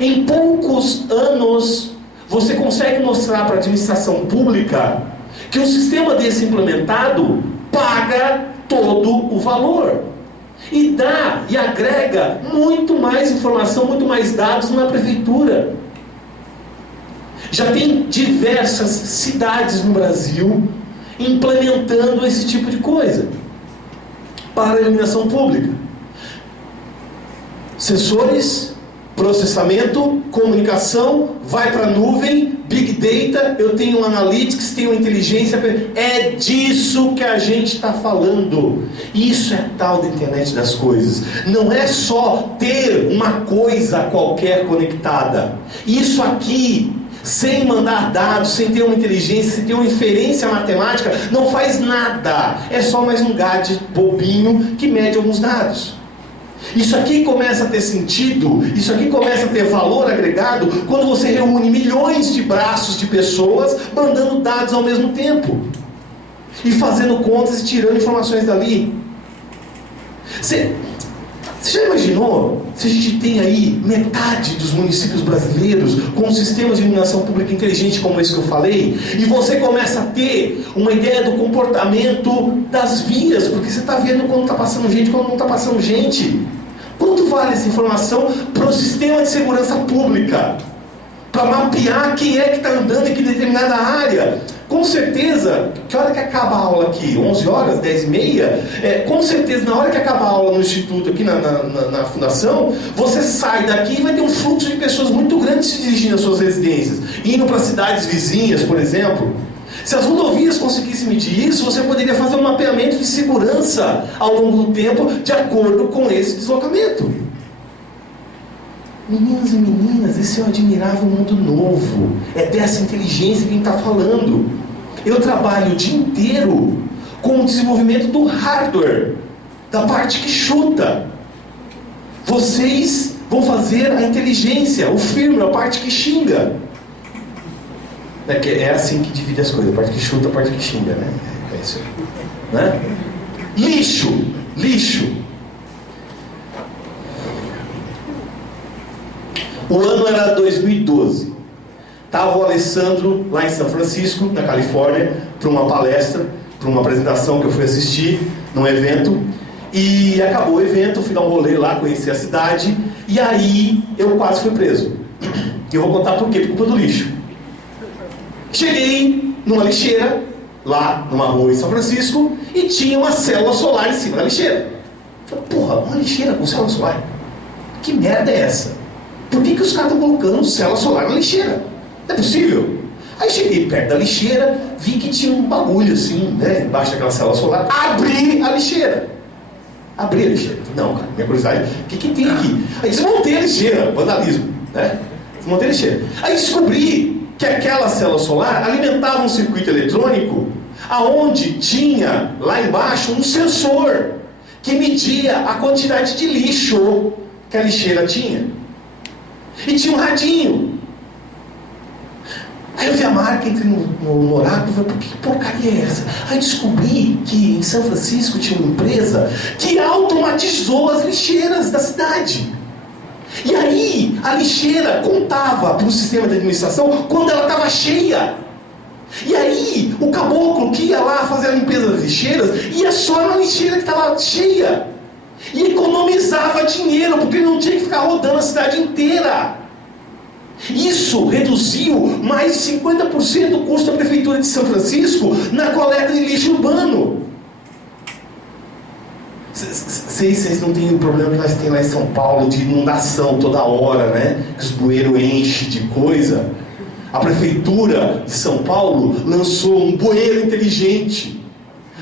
Em poucos anos, você consegue mostrar para a administração pública que um sistema desse implementado paga todo o valor. E dá e agrega muito mais informação, muito mais dados na prefeitura. Já tem diversas cidades no Brasil implementando esse tipo de coisa para a iluminação pública. Sensores, processamento, comunicação, vai para a nuvem, Big Data, eu tenho um Analytics, tenho inteligência, é disso que a gente está falando. Isso é tal da internet das coisas. Não é só ter uma coisa qualquer conectada. Isso aqui, sem mandar dados, sem ter uma inteligência, sem ter uma inferência matemática, não faz nada. É só mais um gadget bobinho que mede alguns dados. Isso aqui começa a ter sentido, isso aqui começa a ter valor agregado quando você reúne milhões de braços de pessoas mandando dados ao mesmo tempo e fazendo contas e tirando informações dali. Você já imaginou se a gente tem aí metade dos municípios brasileiros com um sistema de iluminação pública inteligente como esse que eu falei, e você começa a ter uma ideia do comportamento das vias, porque você está vendo quando está passando gente, quando não está passando gente. Quanto vale essa informação para o sistema de segurança pública? Para mapear quem é que está andando em que determinada área. Com certeza, que hora que acaba a aula aqui? 11 horas? 10 e meia? Com certeza, na hora que acaba a aula no instituto, aqui na fundação, você sai daqui e vai ter um fluxo de pessoas muito grande se dirigindo às suas residências, indo para cidades vizinhas, por exemplo. Se as rodovias conseguissem medir isso, você poderia fazer um mapeamento de segurança ao longo do tempo, de acordo com esse deslocamento. Meninos e meninas, esse é um admirável mundo novo. É dessa inteligência que a gente está falando. Eu trabalho o dia inteiro com o desenvolvimento do hardware, da parte que chuta. Vocês vão fazer a inteligência, o firmware, a parte que xinga. É assim que divide as coisas, a parte que chuta, a parte que xinga, né? É isso aí. Né? Lixo. O ano era 2012. Estava o Alessandro lá em São Francisco, na Califórnia, para uma palestra, para uma apresentação que eu fui assistir, num evento. E acabou o evento, fui dar um rolê lá, conheci a cidade, e aí eu quase fui preso. E eu vou contar por quê, por culpa do lixo. Cheguei numa lixeira, lá numa rua em São Francisco, e tinha uma célula solar em cima da lixeira. Falei, porra, uma lixeira com célula solar? Que merda é essa? Por que os caras estão colocando célula solar na lixeira? Não é possível. Aí cheguei perto da lixeira, vi que tinha um bagulho assim, né, embaixo daquela célula solar. Abri a lixeira. Não, cara, minha curiosidade, o que tem aqui? Aí desmontei a lixeira, vandalismo, né? Desmontei a lixeira. Aí descobri que aquela célula solar alimentava um circuito eletrônico aonde tinha lá embaixo um sensor que media a quantidade de lixo que a lixeira tinha. E tinha um radinho. Aí eu vi a marca, entrei no oráculo e falei, que porcaria é essa? Aí descobri que em São Francisco tinha uma empresa que automatizou as lixeiras da cidade. E aí a lixeira contava para o sistema de administração quando ela estava cheia. E aí o caboclo que ia lá fazer a limpeza das lixeiras ia só na lixeira que estava cheia. E economizava dinheiro, porque ele não tinha que ficar rodando a cidade inteira. Isso reduziu mais de 50% o custo da Prefeitura de São Francisco na coleta de lixo urbano. Vocês não têm o problema que nós temos lá em São Paulo de inundação toda hora, né? Que os bueiros enchem de coisa. A Prefeitura de São Paulo lançou um bueiro inteligente,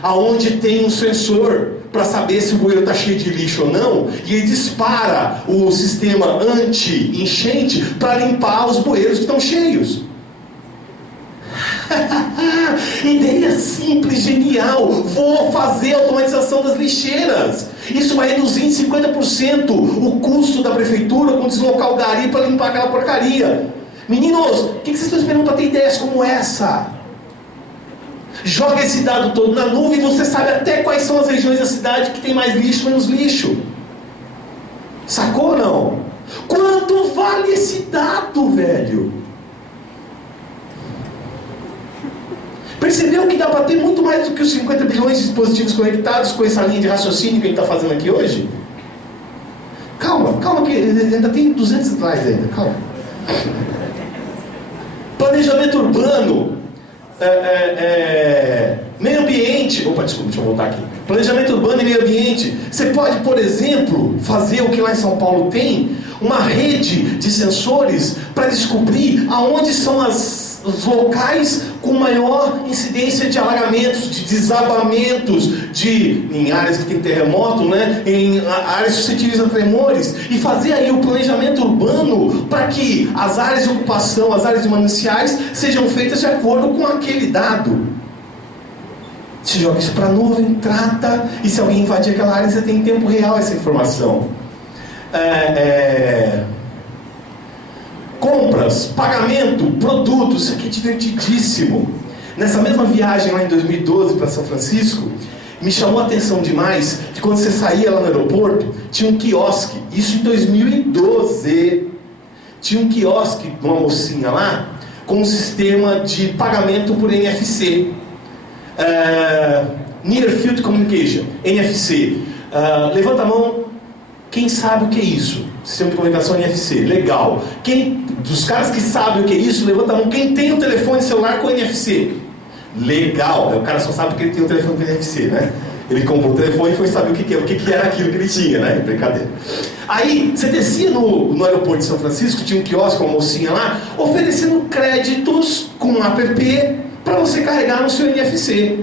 aonde tem um sensor para saber se o bueiro está cheio de lixo ou não, e ele dispara o sistema anti-enchente para limpar os bueiros que estão cheios. Ideia simples, genial. Vou fazer a automatização das lixeiras. Isso vai reduzir em 50% o custo da prefeitura com deslocar o gari para limpar aquela porcaria. Meninos, o que vocês estão esperando para ter ideias como essa? Joga esse dado todo na nuvem e você sabe até quais são as regiões da cidade que tem mais lixo, menos lixo. Sacou ou não? Quanto vale esse dado, velho? Percebeu que dá para ter muito mais do que os 50 bilhões de dispositivos conectados com essa linha de raciocínio que a gente está fazendo aqui hoje? Calma que ainda tem 200 slides ainda, calma. Planejamento urbano, meio ambiente, deixa eu voltar aqui. Planejamento urbano e meio ambiente. Você pode, por exemplo, fazer o que lá em São Paulo tem, uma rede de sensores para descobrir aonde são os locais com maior incidência de alagamentos, de desabamentos, em áreas que tem terremoto, né? Em áreas suscetíveis a tremores, e fazer aí o planejamento urbano para que as áreas de ocupação, as áreas de mananciais sejam feitas de acordo com aquele dado. Você joga isso para a nuvem, trata, e se alguém invadir aquela área, você tem em tempo real essa informação. Compras, pagamento, produtos, isso aqui é divertidíssimo. Nessa mesma viagem lá em 2012 para São Francisco, me chamou a atenção demais que quando você saía lá no aeroporto, tinha um quiosque, isso em 2012, tinha um quiosque de uma mocinha lá, com um sistema de pagamento por NFC, Near Field Communication, NFC. Levanta a mão, quem sabe o que é isso? Sistema de comunicação NFC, legal. Dos caras que sabem o que é isso, levanta a mão. Quem tem um telefone celular com NFC? Legal. O cara só sabe que ele tem um telefone com NFC, né? Ele comprou o telefone e foi saber o que era aquilo que ele tinha, né? Brincadeira. Aí, você descia no aeroporto de São Francisco, tinha um quiosque, uma mocinha lá, oferecendo créditos com um app para você carregar no seu NFC.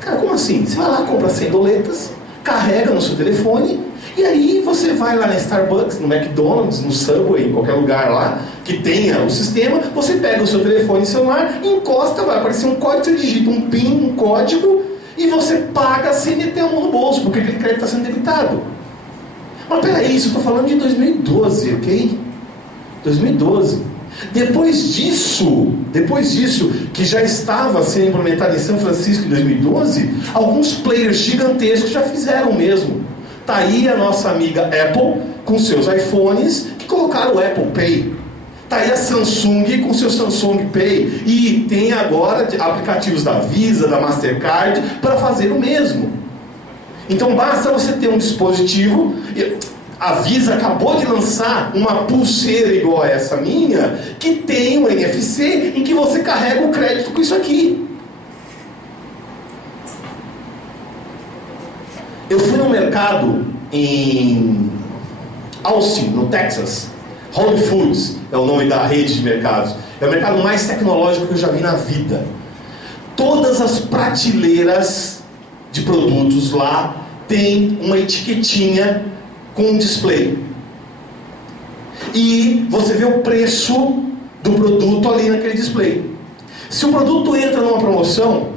Cara, como assim? Você vai lá, compra 100 doletas, carrega no seu telefone, e aí você vai lá na Starbucks, no McDonald's, no Subway, em qualquer lugar lá que tenha o sistema, você pega o seu telefone celular, encosta, vai aparecer um código, você digita um PIN, um código, e você paga sem meter a mão no bolso, porque aquele crédito está sendo debitado. Mas peraí, isso eu estou falando de 2012, ok? 2012. Depois disso, que já estava sendo implementado em São Francisco em 2012, alguns players gigantescos já fizeram o mesmo. Está aí a nossa amiga Apple com seus iPhones que colocaram o Apple Pay. Está aí a Samsung com seu Samsung Pay. E tem agora aplicativos da Visa, da Mastercard para fazer o mesmo. Então basta você ter um dispositivo. A Visa acabou de lançar uma pulseira igual a essa minha, que tem um NFC em que você carrega o crédito com isso aqui. Eu fui no mercado em Austin, no Texas. Whole Foods é o nome da rede de mercados. É o mercado mais tecnológico que eu já vi na vida. Todas as prateleiras de produtos lá tem uma etiquetinha com um display. E você vê o preço do produto ali naquele display. Se o produto entra numa promoção,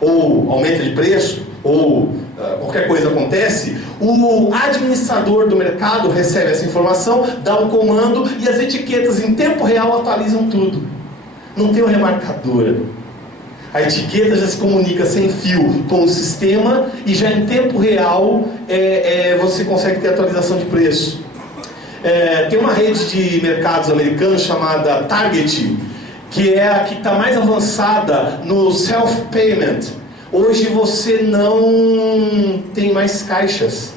ou aumenta de preço, ou qualquer coisa acontece, o administrador do mercado recebe essa informação, dá um comando e as etiquetas em tempo real atualizam tudo. Não tem uma remarcadora. A etiqueta já se comunica sem fio com o sistema e já em tempo real você consegue ter atualização de preço. Tem uma rede de mercados americanos chamada Target, que é a que está mais avançada no self-payment. Hoje você não tem mais caixas.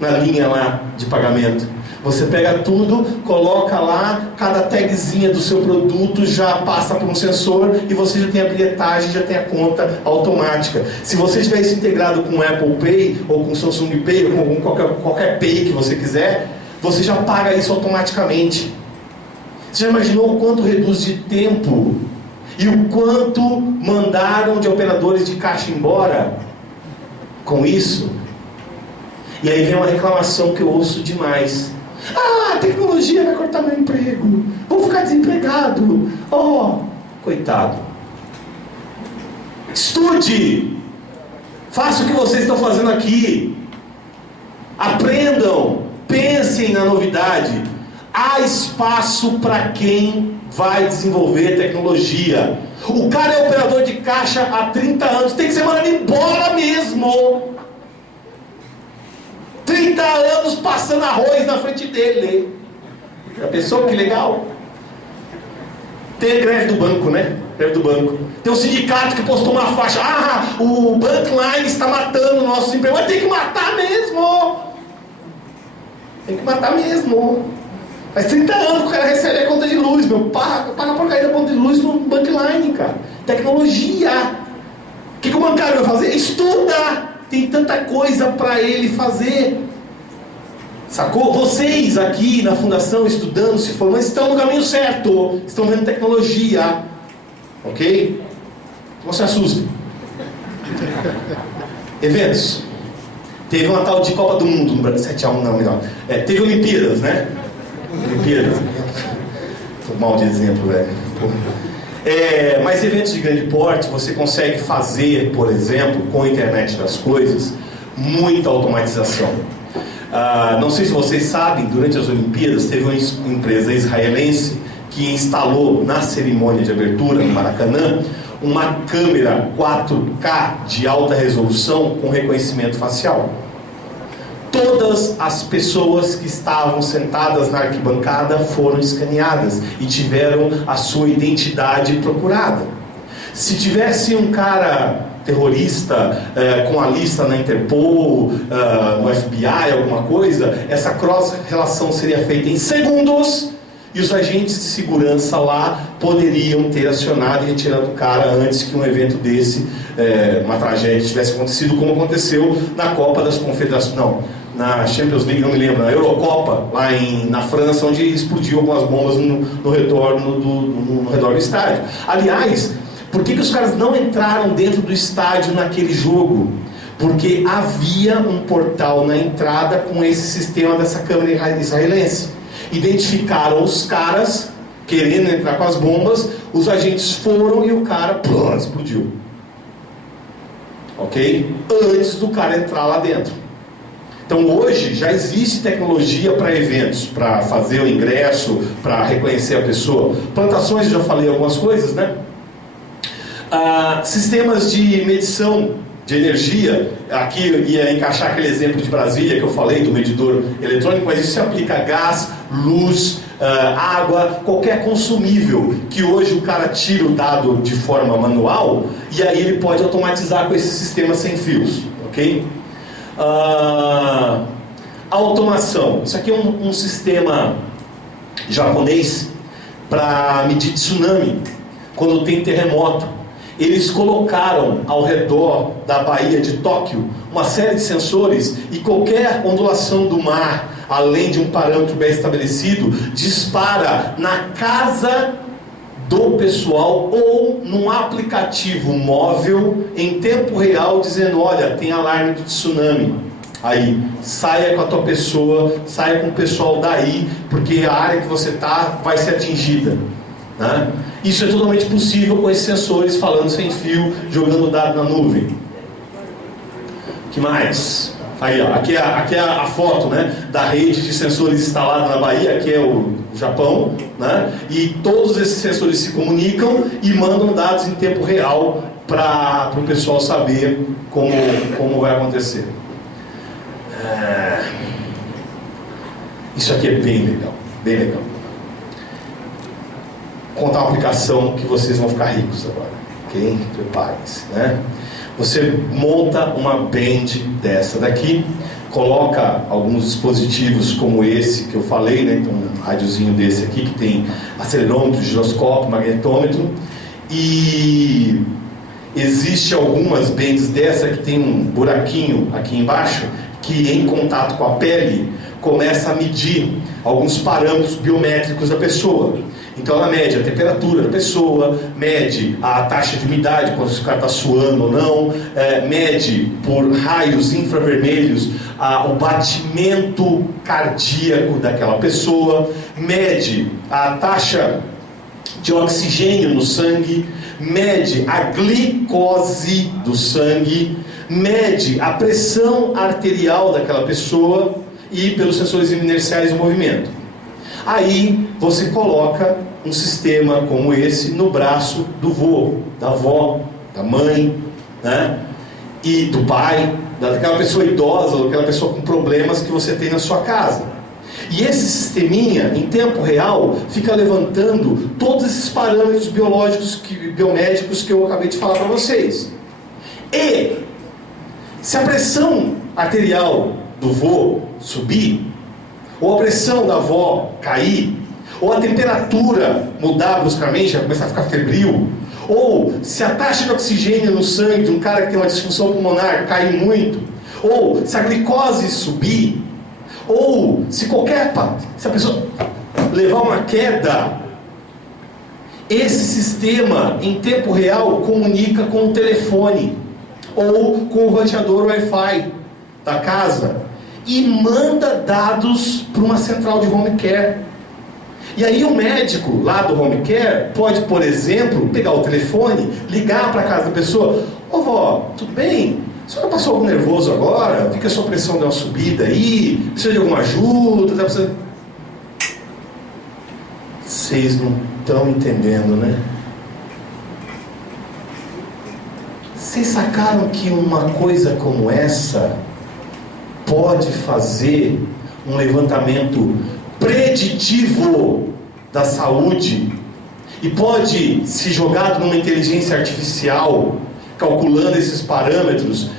na linha lá de pagamento. Você pega tudo, coloca lá, cada tagzinha do seu produto já passa por um sensor e você já tem a bilhetagem, já tem a conta automática. Se você tiver isso integrado com o Apple Pay, ou com o Samsung Pay, ou com qualquer Pay que você quiser, você já paga isso automaticamente. Você já imaginou o quanto reduz de tempo? E o quanto mandaram de operadores de caixa embora com isso? E aí vem uma reclamação que eu ouço demais. Ah, a tecnologia vai cortar meu emprego. Vou ficar desempregado. Oh, coitado. Estude. Faça o que vocês estão fazendo aqui. Aprendam. Pensem na novidade. Há espaço para quem vai desenvolver tecnologia. O cara é operador de caixa há 30 anos. Tem que ser mandado embora mesmo. 30 anos passando arroz na frente dele. Já pensou que legal? Tem a greve do banco, né? Greve do banco. Tem um sindicato que postou uma faixa. Ah, o Bankline está matando nossos empregos. Mas tem que matar mesmo. Tem que matar mesmo. Faz 30 anos que o cara recebe a conta de luz, meu. Paga a porcaria da conta de luz no Bankline, cara. Tecnologia. O que o bancário vai fazer? Estuda. Tem tanta coisa para ele fazer. Sacou? Vocês aqui na fundação estudando, se formando, estão no caminho certo. Estão vendo tecnologia. Ok? Não se assustem. Eventos. Teve uma tal de Copa do Mundo no Brasil. 7-1 não, melhor. Teve Olimpíadas, né? Olimpíadas. Tô mal de exemplo, velho. Mas eventos de grande porte você consegue fazer, por exemplo, com a internet das coisas, muita automatização. Não sei se vocês sabem, durante as Olimpíadas teve uma empresa israelense que instalou na cerimônia de abertura no Maracanã uma câmera 4K de alta resolução com reconhecimento facial. Todas as pessoas que estavam sentadas na arquibancada foram escaneadas e tiveram a sua identidade procurada. Se tivesse um cara terrorista com a lista na Interpol, no FBI, alguma coisa, essa cross-relação seria feita em segundos e os agentes de segurança lá poderiam ter acionado e retirado o cara antes que um evento desse, uma tragédia, tivesse acontecido, como aconteceu na Copa das Confederações. Não, na Champions League, não me lembro, na Eurocopa, lá na França, onde explodiu algumas bombas no redor do estádio. Aliás, por que os caras não entraram dentro do estádio naquele jogo? Porque havia um portal na entrada com esse sistema dessa câmera israelense. Identificaram os caras querendo entrar com as bombas, os agentes foram e o cara explodiu. Ok? Antes do cara entrar lá dentro. Então hoje já existe tecnologia para eventos, para fazer o ingresso, para reconhecer a pessoa. Plantações, eu já falei algumas coisas, né? Sistemas de medição de energia, aqui ia encaixar aquele exemplo de Brasília que eu falei, do medidor eletrônico, mas isso se aplica a gás, luz, água, qualquer consumível, que hoje o cara tira o dado de forma manual, e aí ele pode automatizar com esse sistema sem fios, ok? Automação, isso aqui é um sistema japonês para medir tsunami, quando tem terremoto. Eles colocaram ao redor da Baía de Tóquio uma série de sensores e qualquer ondulação do mar, além de um parâmetro bem estabelecido, dispara na casa do pessoal ou num aplicativo móvel em tempo real dizendo: olha, tem alarme de tsunami. Aí, saia com a tua pessoa, saia com o pessoal daí, porque a área que você está vai ser atingida. Né? Isso é totalmente possível com esses sensores falando sem fio, jogando dado na nuvem. O que mais? Aí, ó, aqui é a foto, né, da rede de sensores instalada na Bahia, que é o Japão, né? E todos esses sensores se comunicam e mandam dados em tempo real para o pessoal saber como vai acontecer. Isso aqui é bem legal, bem legal. Vou contar uma aplicação que vocês vão ficar ricos agora, ok? Preparem-se, né? Você monta uma band dessa daqui, coloca alguns dispositivos como esse que eu falei, né? Então, um rádiozinho desse aqui que tem acelerômetro, giroscópio, magnetômetro, e existe algumas bands dessa que tem um buraquinho aqui embaixo que, em contato com a pele, começa a medir alguns parâmetros biométricos da pessoa. Então ela mede a temperatura da pessoa, mede a taxa de umidade, quando o cara está suando ou não, mede por raios infravermelhos o batimento cardíaco daquela pessoa, mede a taxa de oxigênio no sangue, mede a glicose do sangue, mede a pressão arterial daquela pessoa e pelos sensores inerciais do movimento. Aí você coloca um sistema como esse no braço do vô, da avó, da mãe, né? E do pai, daquela pessoa idosa, daquela pessoa com problemas que você tem na sua casa. E esse sisteminha, em tempo real, fica levantando todos esses parâmetros biológicos, biomédicos que eu acabei de falar para vocês. E se a pressão arterial do vô subir, ou a pressão da avó cair, ou a temperatura mudar bruscamente, começar a ficar febril, ou se a taxa de oxigênio no sangue de um cara que tem uma disfunção pulmonar cair muito, ou se a glicose subir, ou se a pessoa levar uma queda, esse sistema em tempo real comunica com o telefone ou com o roteador Wi-Fi da casa e manda dados para uma central de home care. E aí o médico lá do home care pode, por exemplo, pegar o telefone, ligar para a casa da pessoa: ô vó, tudo bem? A senhora passou algo nervoso agora? Vi que a sua pressão deu uma subida aí, precisa de alguma ajuda? Vocês não estão entendendo, né? Vocês sacaram que uma coisa como essa pode fazer um levantamento preditivo da saúde e pode, se jogado numa inteligência artificial, calculando esses parâmetros,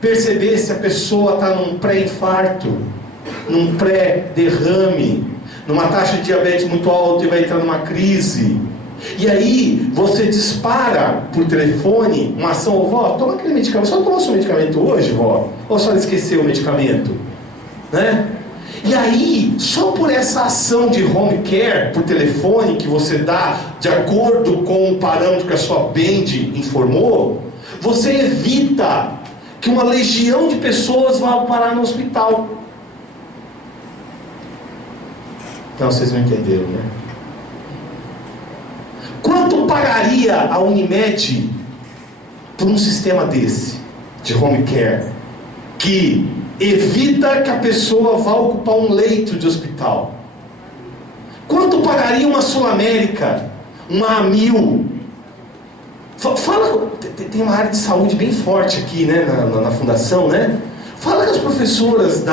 perceber se a pessoa está num pré-infarto, num pré-derrame, numa taxa de diabetes muito alta e vai entrar numa crise. E aí você dispara por telefone uma ação: vó, toma aquele medicamento. A senhora tomou seu medicamento hoje, vó? Ou a senhora esqueceu o medicamento? Né? E aí, só por essa ação de home care por telefone que você dá de acordo com o parâmetro que a sua band informou, você evita que uma legião de pessoas vá parar no hospital. Não, vocês não entenderam, né? Quanto pagaria a Unimed por um sistema desse, de home care, que evita que a pessoa vá ocupar um leito de hospital? Quanto pagaria uma Sul América, uma Amil? Fala, tem uma área de saúde bem forte aqui, né, na fundação, né? Fala com as professoras,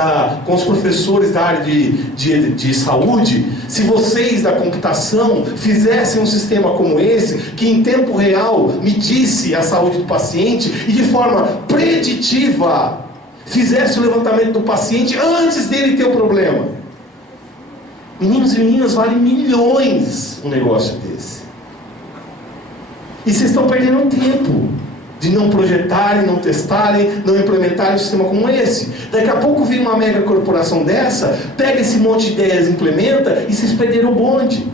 com os professores da área de saúde, se vocês da computação fizessem um sistema como esse, que em tempo real medisse a saúde do paciente e de forma preditiva fizesse o levantamento do paciente antes dele ter o problema. Meninos e meninas, vale milhões um negócio desse. E vocês estão perdendo tempo de não projetarem, não testarem, não implementarem um sistema como esse. Daqui a pouco vem uma mega corporação dessa, pega esse monte de ideias, implementa, e vocês perderam o bonde.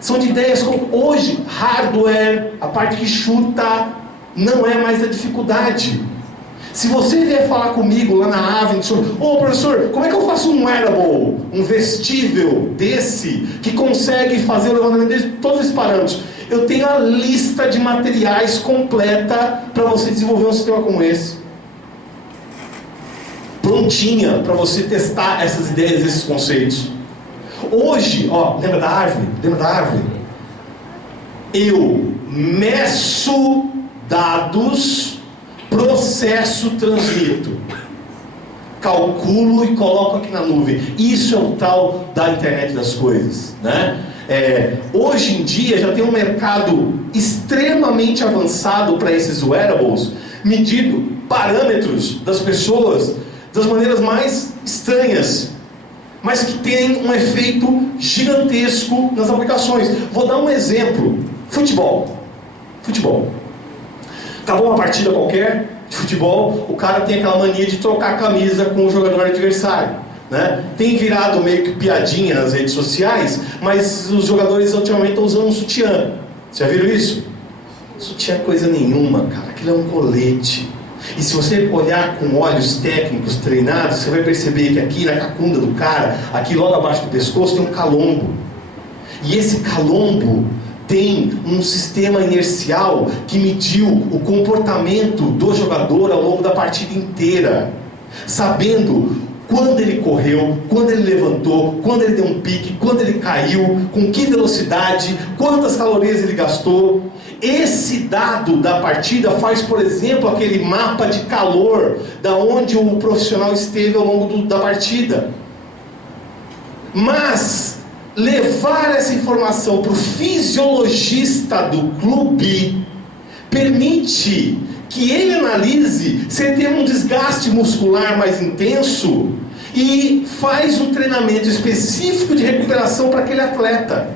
São de ideias como hoje, hardware, a parte que chuta, não é mais a dificuldade. Se você vier falar comigo lá na Avent sobre: ô professor, como é que eu faço um wearable, um vestível desse, que consegue fazer o levantamento de todos esses parâmetros? Eu tenho a lista de materiais completa para você desenvolver um sistema como esse. Prontinha para você testar essas ideias, esses conceitos. Hoje, lembra da árvore? Eu meço dados, processo, transmito, calculo e coloco aqui na nuvem. Isso é o tal da internet das coisas, né? Hoje em dia já tem um mercado extremamente avançado para esses wearables, medindo parâmetros das pessoas das maneiras mais estranhas, mas que tem um efeito gigantesco nas aplicações. Vou dar um exemplo. Futebol. Acabou uma partida qualquer de futebol, o cara tem aquela mania de trocar a camisa com o jogador adversário, né? Tem virado meio que piadinha nas redes sociais, mas os jogadores ultimamente estão usando um sutiã. Já viram isso? Sutiã é coisa nenhuma, cara. Aquilo é um colete. E se você olhar com olhos técnicos treinados, você vai perceber que aqui na cacunda do cara, aqui logo abaixo do pescoço, tem um calombo. E esse calombo tem um sistema inercial que mediu o comportamento do jogador ao longo da partida inteira, sabendo quando ele correu, quando ele levantou, quando ele deu um pique, quando ele caiu, com que velocidade, quantas calorias ele gastou. Esse dado da partida faz, por exemplo, aquele mapa de calor da onde o profissional esteve ao longo da partida. Mas levar essa informação para o fisiologista do clube permite que ele analise se ele tem um desgaste muscular mais intenso e faz um treinamento específico de recuperação para aquele atleta.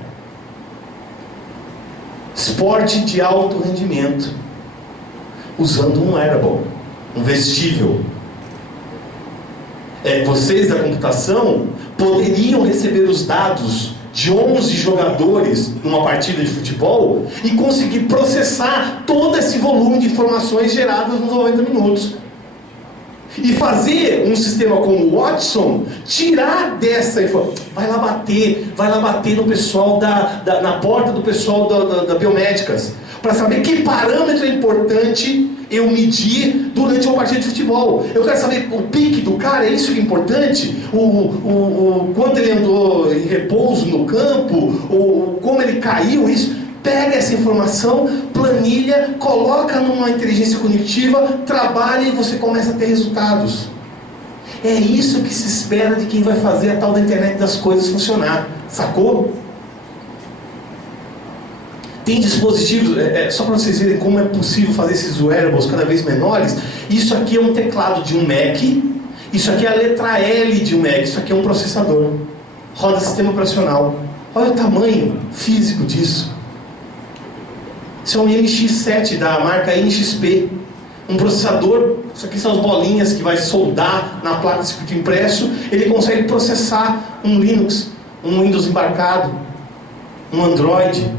Esporte de alto rendimento, usando um wearable, um vestível. Vocês da computação poderiam receber os dados de 11 jogadores numa partida de futebol e conseguir processar todo esse volume de informações geradas nos 90 minutos. E fazer um sistema como o Watson tirar dessa informação. Vai lá bater no pessoal na porta do pessoal da Biomédicas, para saber que parâmetro é importante eu medir durante uma partida de futebol. Eu quero saber o pique do cara, é isso que é importante? Quanto ele andou em repouso no campo, como ele caiu, isso. Pega essa informação, planilha, coloca numa inteligência cognitiva, trabalha e você começa a ter resultados. É isso que se espera de quem vai fazer a tal da internet das coisas funcionar. Sacou? Tem dispositivos, só para vocês verem como é possível fazer esses wearables cada vez menores. Isso aqui é um teclado de um Mac, isso aqui é a letra L de um Mac, isso aqui é um processador. Roda sistema operacional. Olha o tamanho físico disso. Isso é um MX7 da marca NXP. Um processador, isso aqui são as bolinhas que vai soldar na placa de circuito impresso. Ele consegue processar um Linux, um Windows embarcado, um Android,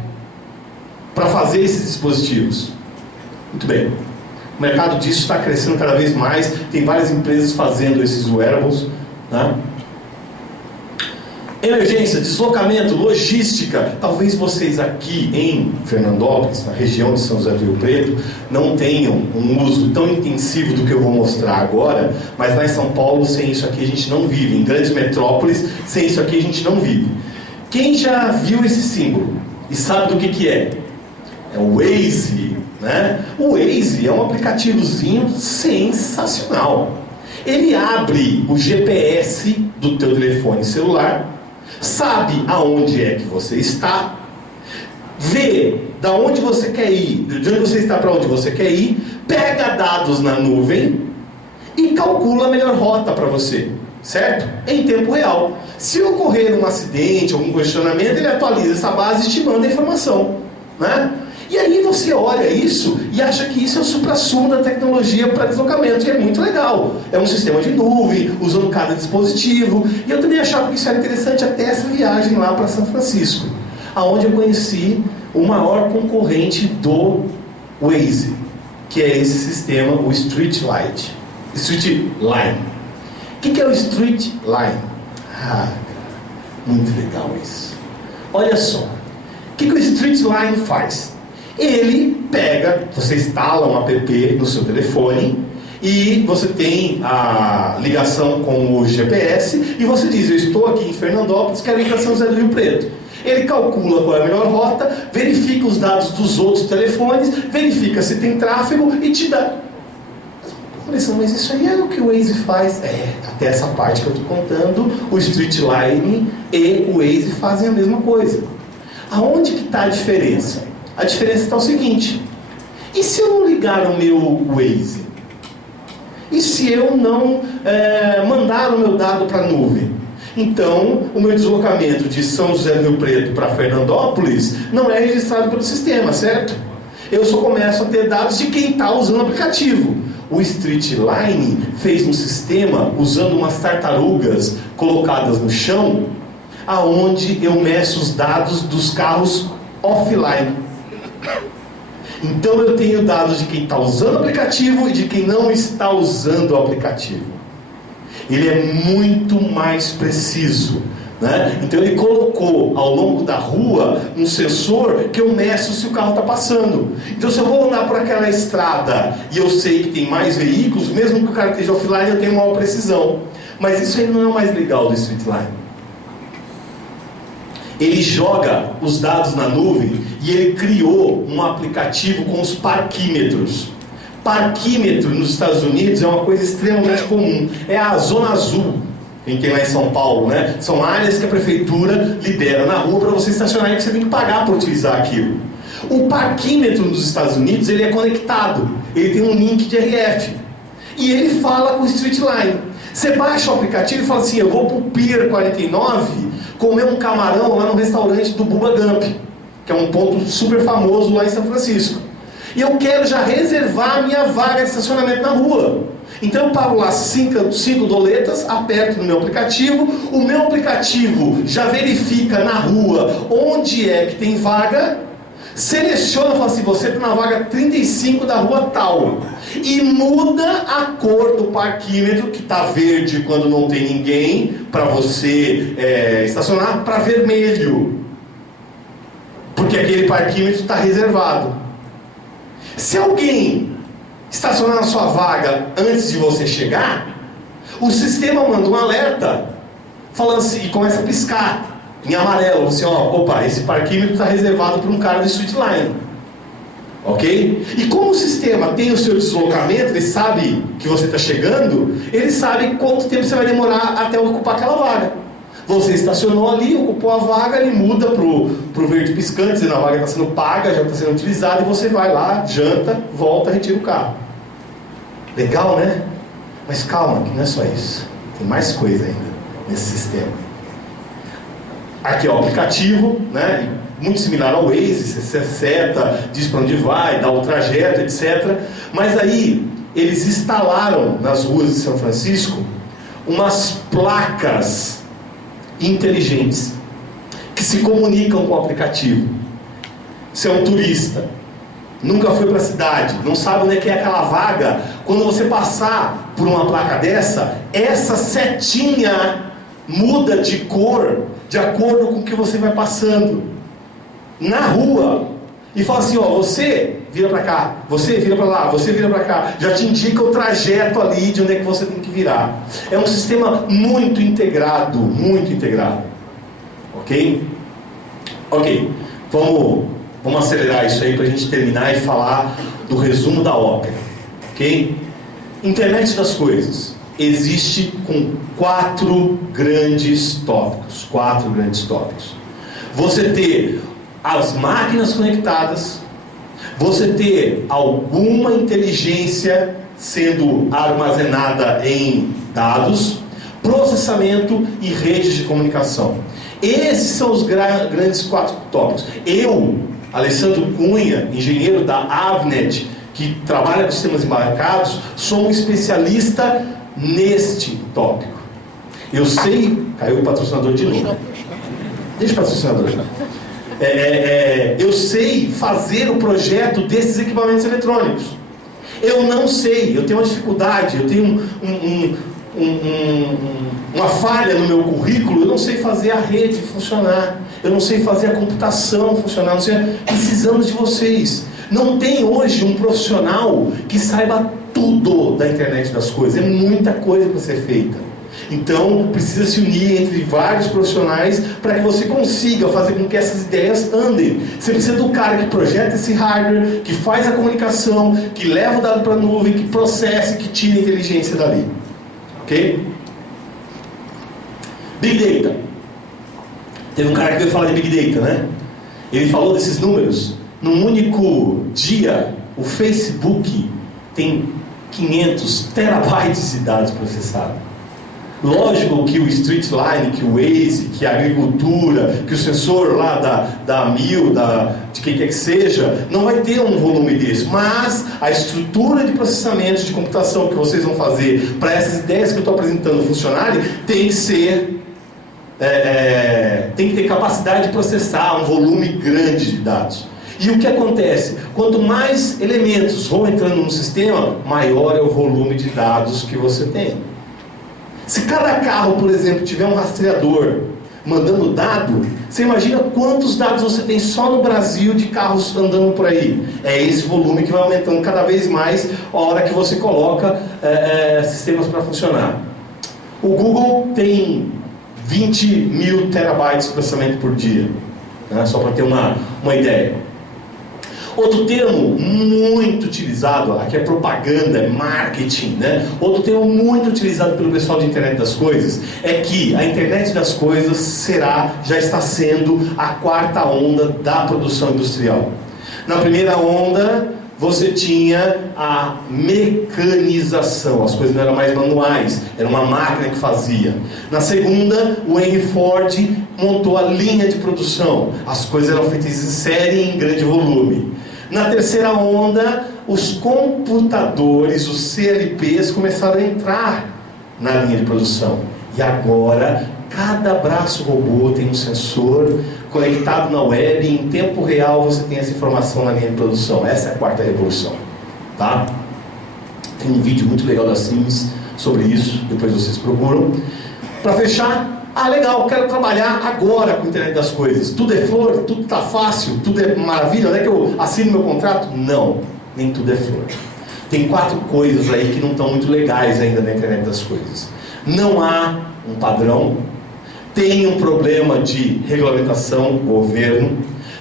para fazer esses dispositivos. Muito bem. O mercado disso está crescendo cada vez mais. Tem várias empresas fazendo esses wearables, né? Emergência, deslocamento, logística. Talvez vocês aqui em Fernandópolis, na região de São José do Rio Preto, não tenham um uso tão intensivo do que eu vou mostrar agora, mas lá em São Paulo, sem isso aqui a gente não vive. Em grandes metrópoles, sem isso aqui a gente não vive. Quem já viu esse símbolo e sabe do que é? É o Waze, né? O Waze é um aplicativozinho sensacional. Ele abre o GPS do teu telefone celular, sabe aonde é que você está, vê da onde você quer ir, de onde você está para onde você quer ir, pega dados na nuvem e calcula a melhor rota para você, certo? Em tempo real. Se ocorrer um acidente, algum questionamento, ele atualiza essa base e te manda a informação, né? E aí você olha isso e acha que isso é o suprassumo da tecnologia para deslocamento, e é muito legal. É um sistema de nuvem, usando cada dispositivo. E eu também achava que isso era interessante até essa viagem lá para São Francisco, aonde eu conheci o maior concorrente do Waze, que é esse sistema, o Streetline. O que é o Streetline? Ah, cara, muito legal isso. Olha só, o que o Streetline faz? Ele pega, você instala um app no seu telefone e você tem a ligação com o GPS e você diz: eu estou aqui em Fernandópolis, quero ir para São José do Rio Preto. Ele calcula qual é a melhor rota, verifica os dados dos outros telefones, verifica se tem tráfego e te dá. Mas isso aí é o que o Waze faz. Até essa parte que eu estou contando, o Streetline e o Waze fazem a mesma coisa. Aonde que está a diferença? A diferença está o seguinte: e se eu não ligar o meu Waze? E se eu não mandar o meu dado para a nuvem. Então, o meu deslocamento de São José do Rio Preto para Fernandópolis não é registrado pelo sistema, certo? Eu só começo a ter dados de quem está usando o aplicativo. O Streetline fez um sistema usando umas tartarugas colocadas no chão, aonde eu meço os dados dos carros offline. Então eu tenho dados de quem está usando o aplicativo e de quem não está usando o aplicativo. Ele é muito mais preciso, né? Então ele colocou ao longo da rua um sensor que eu meço se o carro está passando. Então se eu vou andar por aquela estrada e eu sei que tem mais veículos, mesmo que o cara esteja offline, eu tenho maior precisão. Mas isso aí não é o mais legal do Streetline. Ele joga os dados na nuvem e ele criou um aplicativo com os parquímetros. Parquímetro nos Estados Unidos é uma coisa extremamente comum. É a Zona Azul, quem tem lá em São Paulo, né? São áreas que a prefeitura libera na rua para você estacionar e que você tem que pagar para utilizar aquilo. O parquímetro nos Estados Unidos, ele é conectado. Ele tem um link de RF. E ele fala com o Streetline. Você baixa o aplicativo e fala assim, eu vou para o Pier 49 comer um camarão lá no restaurante do Bubba Gump, que é um ponto super famoso lá em São Francisco. E eu quero já reservar a minha vaga de estacionamento na rua. Então eu pago lá 5 doletas, aperto no meu aplicativo, o meu aplicativo já verifica na rua onde é que tem vaga, seleciona, fala assim, você está na vaga 35 da rua tal, e muda a cor do parquímetro, que está verde quando não tem ninguém, para você estacionar, para vermelho, porque aquele parquímetro está reservado. Se alguém estacionar na sua vaga antes de você chegar, o sistema manda um alerta falando assim, e começa a piscar em amarelo, assim, opa, esse parquímetro está reservado para um cara do Streetline, ok? E como o sistema tem o seu deslocamento, ele sabe que você está chegando, ele sabe quanto tempo você vai demorar até ocupar aquela vaga. Você estacionou ali, ocupou a vaga, ele muda pro verde piscante, dizendo a vaga está sendo paga, já está sendo utilizada, e você vai lá, janta, volta, retira o carro. Legal, né? Mas calma, que não é só isso. Tem mais coisa ainda nesse sistema. Aqui é o aplicativo, né? Muito similar ao Waze, você seta, diz para onde vai, dá o trajeto, etc. Mas aí, eles instalaram nas ruas de São Francisco umas placas inteligentes que se comunicam com o aplicativo. Você é um turista, nunca foi para a cidade, não sabe onde é que é aquela vaga. Quando você passar por uma placa dessa, essa setinha muda de cor de acordo com o que você vai passando na rua e fala assim, você vira para cá, você vira para lá, você vira para cá, já te indica o trajeto ali de onde é que você tem que virar. É um sistema muito integrado, ok? Vamos acelerar isso aí para a gente terminar e falar do resumo da ópera, ok? Internet das coisas existe com 4 grandes tópicos. Você ter as máquinas conectadas, você ter alguma inteligência sendo armazenada em dados, processamento e redes de comunicação. Esses são os grandes 4 tópicos. Eu, Alessandro Cunha, engenheiro da Avnet, que trabalha com sistemas embarcados, sou um especialista neste tópico. Eu sei... Caiu o patrocinador de novo. Deixa o patrocinador. Eu sei fazer o projeto desses equipamentos eletrônicos. Eu não sei, eu tenho uma dificuldade, eu tenho uma falha no meu currículo, eu não sei fazer a rede funcionar, eu não sei fazer a computação funcionar, não sei, precisamos de vocês. Não tem hoje um profissional que saiba tudo da internet das coisas, é muita coisa para ser feita. Então, precisa se unir entre vários profissionais para que você consiga fazer com que essas ideias andem. Você precisa do cara que projeta esse hardware, que faz a comunicação, que leva o dado para a nuvem, que processa, que tira a inteligência dali. Ok? Big Data. Teve um cara que veio falar de Big Data, né? Ele falou desses números. Num único dia, o Facebook tem 500 terabytes de dados processados. Lógico que o Streetline, que o Waze, que a agricultura, que o sensor lá da Mil, de quem quer que seja, não vai ter um volume desse, mas a estrutura de processamento de computação que vocês vão fazer para essas ideias que eu estou apresentando funcionarem, tem que ser, tem que ter capacidade de processar um volume grande de dados. E o que acontece? Quanto mais elementos vão entrando no sistema, maior é o volume de dados que você tem. Se cada carro, por exemplo, tiver um rastreador mandando dado, você imagina quantos dados você tem só no Brasil de carros andando por aí. É esse volume que vai aumentando cada vez mais a hora que você coloca sistemas para funcionar. O Google tem 20 mil terabytes de processamento por dia, né? Só para ter uma ideia. Outro termo muito utilizado, aqui é propaganda, é marketing, né? Outro termo muito utilizado pelo pessoal de internet das coisas é que a internet das coisas já está sendo a quarta onda da produção industrial. Na primeira onda, você tinha a mecanização, as coisas não eram mais manuais, era uma máquina que fazia. Na segunda, o Henry Ford montou a linha de produção, as coisas eram feitas em série em grande volume. Na terceira onda, os computadores, os CLPs começaram a entrar na linha de produção. E agora, cada braço robô tem um sensor conectado na web e em tempo real você tem essa informação na linha de produção. Essa é a quarta revolução, tá? Tem um vídeo muito legal da Siemens sobre isso, depois vocês procuram. Para fechar, legal, quero trabalhar agora com a internet das coisas. Tudo é flor, tudo está fácil, tudo é maravilha, não é que eu assino meu contrato? Não, nem tudo é flor. Tem 4 coisas aí que não estão muito legais ainda na internet das coisas. Não há um padrão, tem um problema de regulamentação, governo,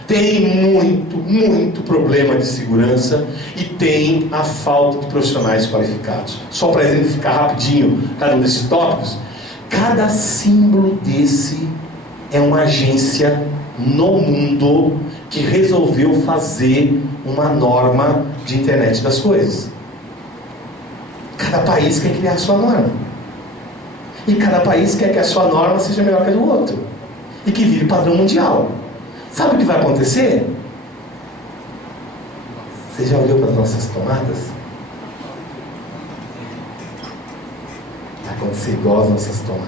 tem muito problema de segurança e tem a falta de profissionais qualificados. Só para exemplificar rapidinho cada um desses tópicos, cada símbolo desse é uma agência no mundo que resolveu fazer uma norma de internet das coisas. Cada país quer criar a sua norma. E cada país quer que a sua norma seja melhor que a do outro. E que vire padrão mundial. Sabe o que vai acontecer? Você já olhou para as nossas tomadas? Vai acontecer igual as nossas tomadas.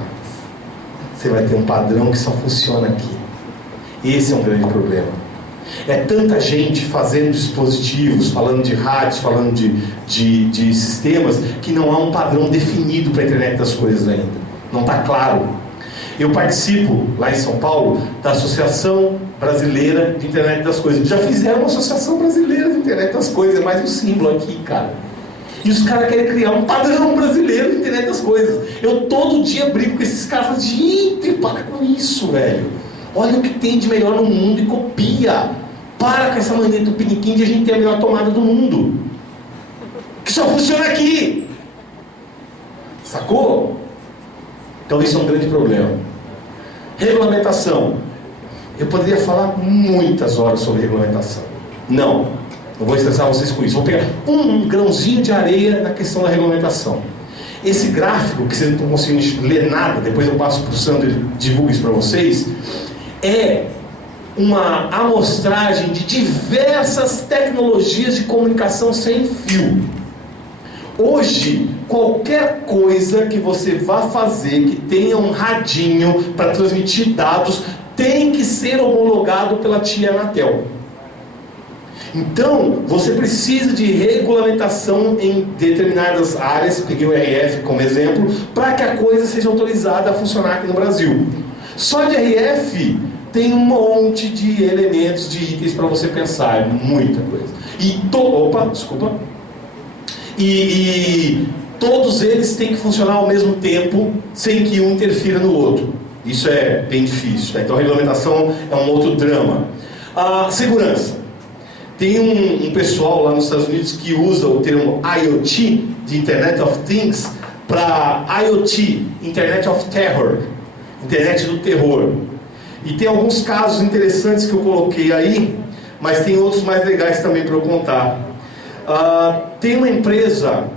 Você vai ter um padrão que só funciona aqui. Esse é um grande problema. É tanta gente fazendo dispositivos, falando de rádios, falando de sistemas, que não há um padrão definido para a internet das coisas ainda. Não está claro. Eu participo, lá em São Paulo, da Associação Brasileira de Internet das Coisas. Já fizeram uma Associação Brasileira de Internet das Coisas, é mais um símbolo aqui, cara. E os caras querem criar um padrão brasileiro de internet das coisas. Eu todo dia brigo com esses caras e falo, gente, para com isso, velho. Olha o que tem de melhor no mundo e copia. Para com essa mania do piniquim de a gente ter a melhor tomada do mundo. Que só funciona aqui. Sacou? Então isso é um grande problema. Regulamentação. Eu poderia falar muitas horas sobre regulamentação. Não vou estressar vocês com isso. Vou pegar um grãozinho de areia na questão da regulamentação. Esse gráfico, que vocês não estão conseguindo ler nada, depois eu passo para o Sandro e divulgo isso para vocês, é uma amostragem de diversas tecnologias de comunicação sem fio. Hoje, qualquer coisa que você vá fazer que tenha um radinho para transmitir dados, tem que ser homologado pela tia Anatel. Então, você precisa de regulamentação em determinadas áreas, peguei o RF como exemplo, para que a coisa seja autorizada a funcionar aqui no Brasil. Só de RF tem um monte de elementos, de itens para você pensar, muita coisa. E todos eles têm que funcionar ao mesmo tempo, sem que um interfira no outro. Isso é bem difícil, tá? Então a regulamentação é um outro drama. Segurança. Tem um pessoal lá nos Estados Unidos que usa o termo IoT, de Internet of Things, para IoT, Internet of Terror, Internet do Terror. E tem alguns casos interessantes que eu coloquei aí, mas tem outros mais legais também para eu contar. Tem uma empresa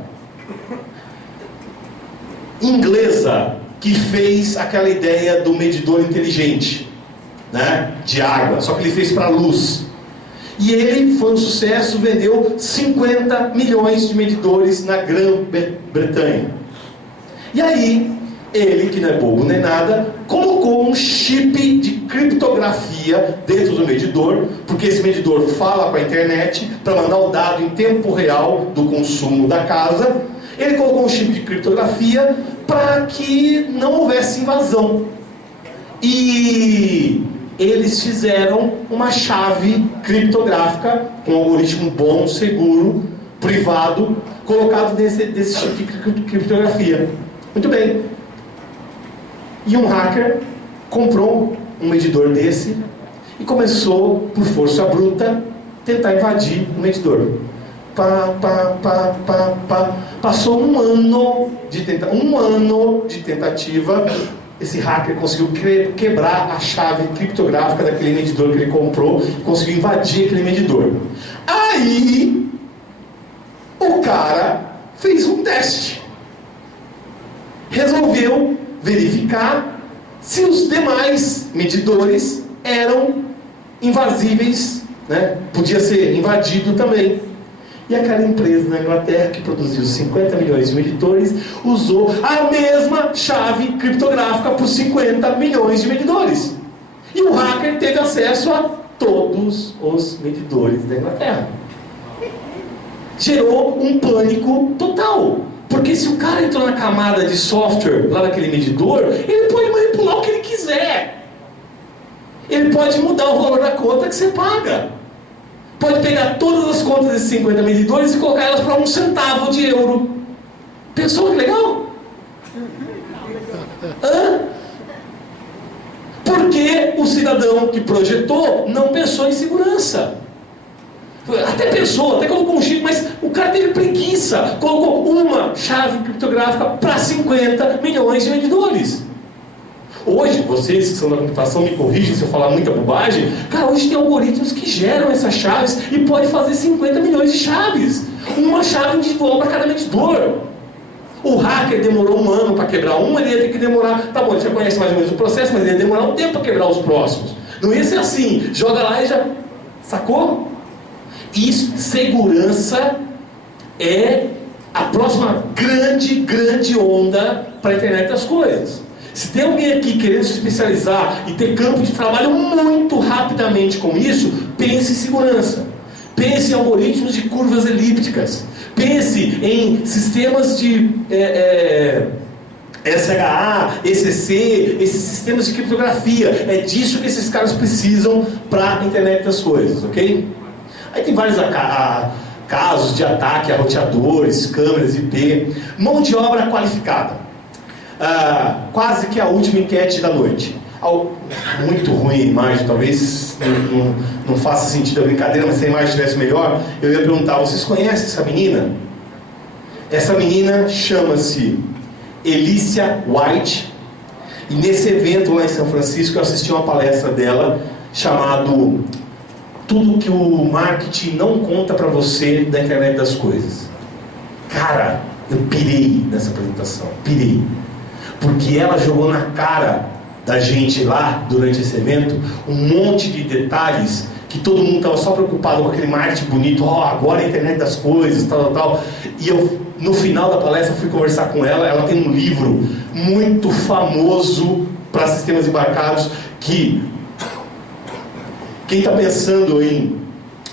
inglesa que fez aquela ideia do medidor inteligente, né, de água, só que ele fez para luz. E ele foi um sucesso, vendeu 50 milhões de medidores na Grã-Bretanha. E aí, ele, que não é bobo nem nada, colocou um chip de criptografia dentro do medidor, porque esse medidor fala com a internet para mandar o dado em tempo real do consumo da casa. Ele colocou um chip de criptografia para que não houvesse invasão. E eles fizeram uma chave criptográfica com um algoritmo bom, seguro, privado, colocado desse chip de criptografia. Muito bem. E um hacker comprou um medidor desse e começou, por força bruta, tentar invadir o medidor. Passou um ano de tentativa. Esse hacker conseguiu quebrar a chave criptográfica daquele medidor que ele comprou, conseguiu invadir aquele medidor. Aí, o cara fez um teste. Resolveu verificar se os demais medidores eram invasíveis, né? Podia ser invadido também. E aquela empresa na Inglaterra que produziu 50 milhões de medidores usou a mesma chave criptográfica por 50 milhões de medidores. E o hacker teve acesso a todos os medidores da Inglaterra. Gerou um pânico total. Porque se o cara entrou na camada de software lá naquele medidor, ele pode manipular o que ele quiser. Ele pode mudar o valor da conta que você paga. Pode pegar todas as contas desses 50 medidores e colocar elas para 1 centavo de euro. Pensou que legal? Porque o cidadão que projetou não pensou em segurança. Até pensou, até colocou um chip, mas o cara teve preguiça. Colocou uma chave criptográfica para 50 milhões de medidores. Hoje, vocês que são da computação me corrigem se eu falar muita bobagem. Cara, hoje tem algoritmos que geram essas chaves e pode fazer 50 milhões de chaves. Uma chave individual para cada medidor. O hacker demorou 1 ano para quebrar uma, ele ia ter que demorar... Tá bom, ele já conhece mais ou menos o processo, mas ele ia demorar um tempo para quebrar os próximos. Não ia ser assim, joga lá e já... Sacou? Isso, segurança é a próxima grande onda para a internet das coisas. Se tem alguém aqui querendo se especializar e ter campo de trabalho muito rapidamente com isso, pense em segurança. Pense em algoritmos de curvas elípticas. Pense em sistemas de SHA, ECC, esses sistemas de criptografia. É disso que esses caras precisam para a internet das coisas, ok? Aí tem vários casos de ataque a roteadores, câmeras, IP. Mão de obra qualificada. Quase que a última enquete da noite. Muito ruim a imagem, talvez não faça sentido a brincadeira, mas se a imagem estivesse melhor, eu ia perguntar, vocês conhecem essa menina? Essa menina chama-se Elícia White, e nesse evento lá em São Francisco eu assisti uma palestra dela, chamado Tudo que o Marketing Não Conta Pra Você da Internet das Coisas. Cara, eu pirei nessa apresentação, pirei. Porque ela jogou na cara da gente lá, durante esse evento, um monte de detalhes que todo mundo estava só preocupado com aquele marketing bonito, agora é a internet das coisas, tal. E eu, no final da palestra, fui conversar com ela. Ela tem um livro muito famoso para sistemas embarcados, que quem está pensando em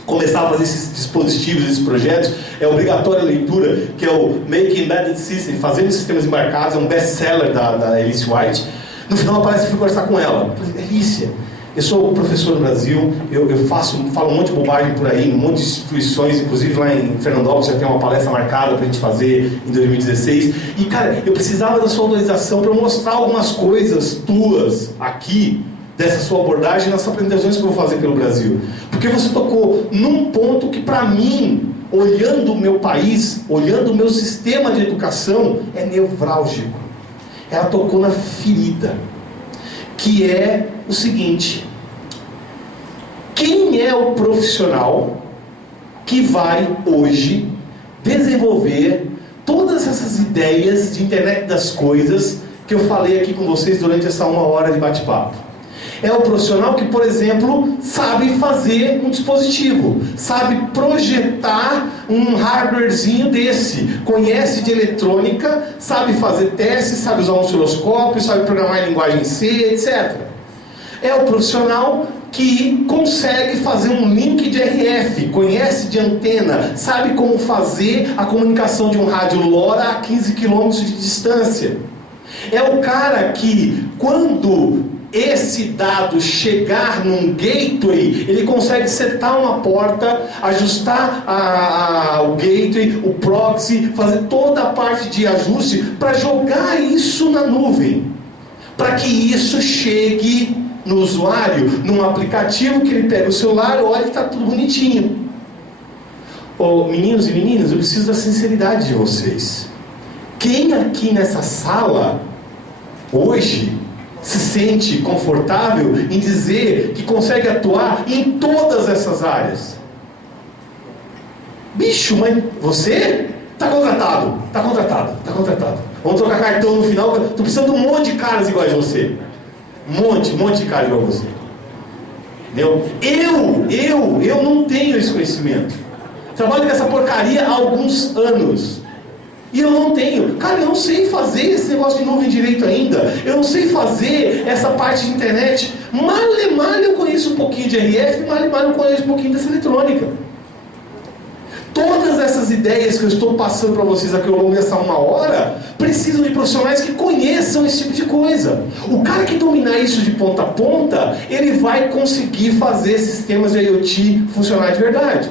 começar a fazer esses dispositivos, esses projetos, é obrigatória a leitura, que é o Making Embedded Systems, Fazendo Sistemas Embarcados, é um best-seller da Alice White. No final da palestra eu fui conversar com ela. Eu falei, Alicia, eu sou professor no Brasil, eu falo um monte de bobagem por aí, um monte de instituições, inclusive lá em Fernandópolis já tem uma palestra marcada para a gente fazer em 2016. E cara, eu precisava da sua autorização para mostrar algumas coisas tuas aqui, dessa sua abordagem nas apresentações que eu vou fazer pelo Brasil. Porque você tocou num ponto que, para mim, olhando o meu país, olhando o meu sistema de educação, é nevrálgico. Ela tocou na ferida, que é o seguinte: quem é o profissional que vai hoje desenvolver todas essas ideias de internet das coisas que eu falei aqui com vocês durante essa 1 hora de bate-papo. É o profissional que, por exemplo, sabe fazer um dispositivo, sabe projetar um hardwarezinho desse, conhece de eletrônica, sabe fazer testes, sabe usar um osciloscópio, sabe programar em linguagem C, etc. É o profissional que consegue fazer um link de RF, conhece de antena, sabe como fazer a comunicação de um rádio LoRa a 15 km de distância. É o cara que, quando esse dado chegar num gateway, ele consegue setar uma porta, ajustar o gateway, o proxy, fazer toda a parte de ajuste para jogar isso na nuvem, para que isso chegue no usuário, num aplicativo que ele pega o celular, olha e está tudo bonitinho. Meninos e meninas, eu preciso da sinceridade de vocês. Quem aqui nessa sala hoje se sente confortável em dizer que consegue atuar em todas essas áreas? Bicho, mas você está contratado, está contratado, está contratado. Vamos trocar cartão no final. Estou precisando de um monte de caras iguais a você. Um monte de cara igual a você. Entendeu? Eu não tenho esse conhecimento. Trabalho nessa porcaria há alguns anos. E eu não tenho. Cara, eu não sei fazer esse negócio de nuvem direito ainda. Eu não sei fazer essa parte de internet. Male eu conheço um pouquinho de RF, male eu conheço um pouquinho dessa eletrônica. Todas essas ideias que eu estou passando para vocês aqui ao longo dessa 1 hora precisam de profissionais que conheçam esse tipo de coisa. O cara que dominar isso de ponta a ponta, ele vai conseguir fazer sistemas de IoT funcionar de verdade.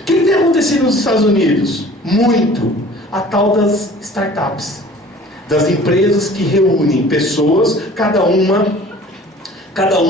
O que tem acontecido nos Estados Unidos? Muito. A tal das startups, das empresas que reúnem pessoas, cada uma com cada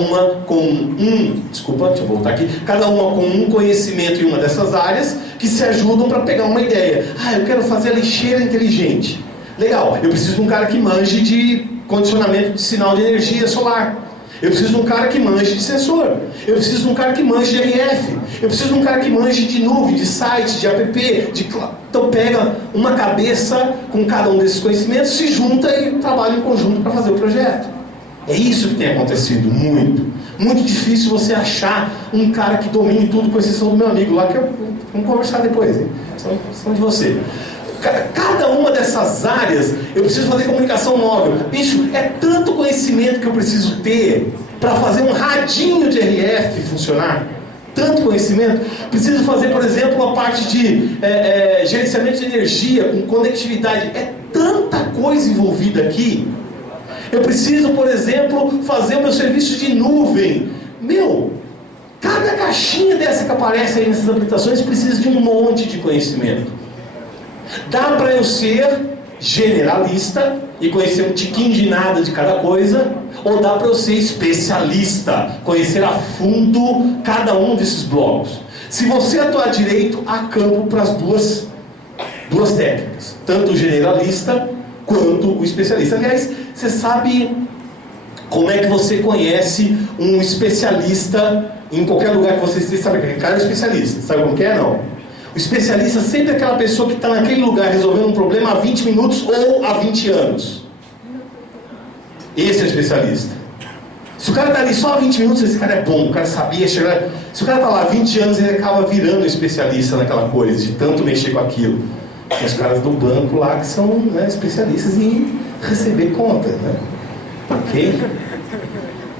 uma com um conhecimento em uma dessas áreas, que se ajudam para pegar uma ideia. Eu quero fazer a lixeira inteligente. Legal, eu preciso de um cara que manje de condicionamento de sinal de energia solar. Eu preciso de um cara que manje de sensor. Eu preciso de um cara que manje de RF. Eu preciso de um cara que manje de nuvem, de site, de app, de cloud. Então pega uma cabeça com cada um desses conhecimentos, se junta e trabalha em conjunto para fazer o projeto. É isso que tem acontecido muito. Muito difícil você achar um cara que domine tudo, com exceção do meu amigo lá, que vamos conversar depois, hein? São de você. Cada uma dessas áreas, eu preciso fazer comunicação móvel. Bicho, é tanto conhecimento que eu preciso ter para fazer um radinho de RF funcionar. Tanto conhecimento. Preciso fazer, por exemplo, a parte de gerenciamento de energia, com conectividade. É tanta coisa envolvida aqui. Eu preciso, por exemplo, fazer o meu serviço de nuvem. Cada caixinha dessa que aparece aí nessas aplicações precisa de um monte de conhecimento. Dá para eu ser generalista e conhecer um tiquinho de nada de cada coisa, ou dá para eu ser especialista, conhecer a fundo cada um desses blocos. Se você atuar direito, há campo para as duas técnicas, tanto o generalista quanto o especialista. Aliás, você sabe como é que você conhece um especialista em qualquer lugar que você esteja? Sabe que aquele cara é um especialista, sabe como que é? Não. O especialista sempre é aquela pessoa que está naquele lugar resolvendo um problema há 20 minutos ou há 20 anos. Esse é o especialista. Se o cara está ali só há 20 minutos, esse cara é bom, o cara sabia chegar. Se o cara está lá há 20 anos, ele acaba virando especialista naquela coisa, de tanto mexer com aquilo. Tem os caras do banco lá que são, né, especialistas em receber conta, né? Ok?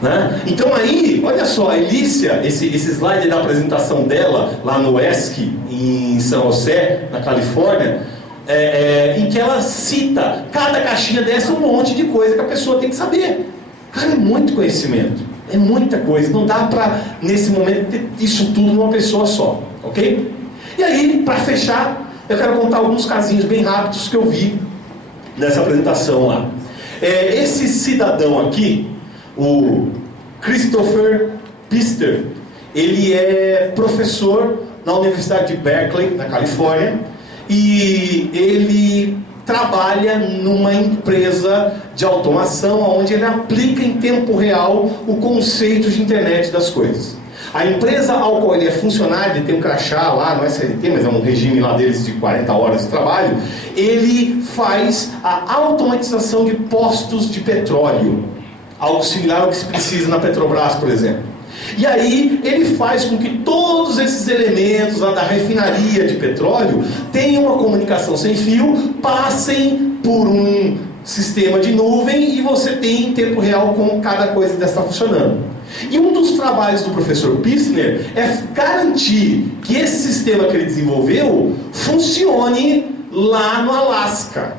Né? Então aí, olha só, a Elícia, esse slide da apresentação dela lá no ESC, em São José, na Califórnia, em que ela cita cada caixinha dessa um monte de coisa que a pessoa tem que saber. Cara, é muito conhecimento, é muita coisa, não dá para, nesse momento, ter isso tudo numa pessoa só, ok? E aí, para fechar, eu quero contar alguns casinhos bem rápidos que eu vi nessa apresentação lá. Esse cidadão aqui, o Christopher Pister, ele é professor na Universidade de Berkeley, na Califórnia, e ele trabalha numa empresa de automação onde ele aplica em tempo real o conceito de internet das coisas. A empresa ao qual ele é funcionário, ele tem um crachá lá, não é CLT, mas é um regime lá deles de 40 horas de trabalho, ele faz a automatização de postos de petróleo, algo similar ao que se precisa na Petrobras, por exemplo. E aí ele faz com que todos esses elementos lá da refinaria de petróleo tenham uma comunicação sem fio, passem por um sistema de nuvem e você tem em tempo real como cada coisa dessa está funcionando. E um dos trabalhos do professor Pissner é garantir que esse sistema que ele desenvolveu funcione lá no Alasca.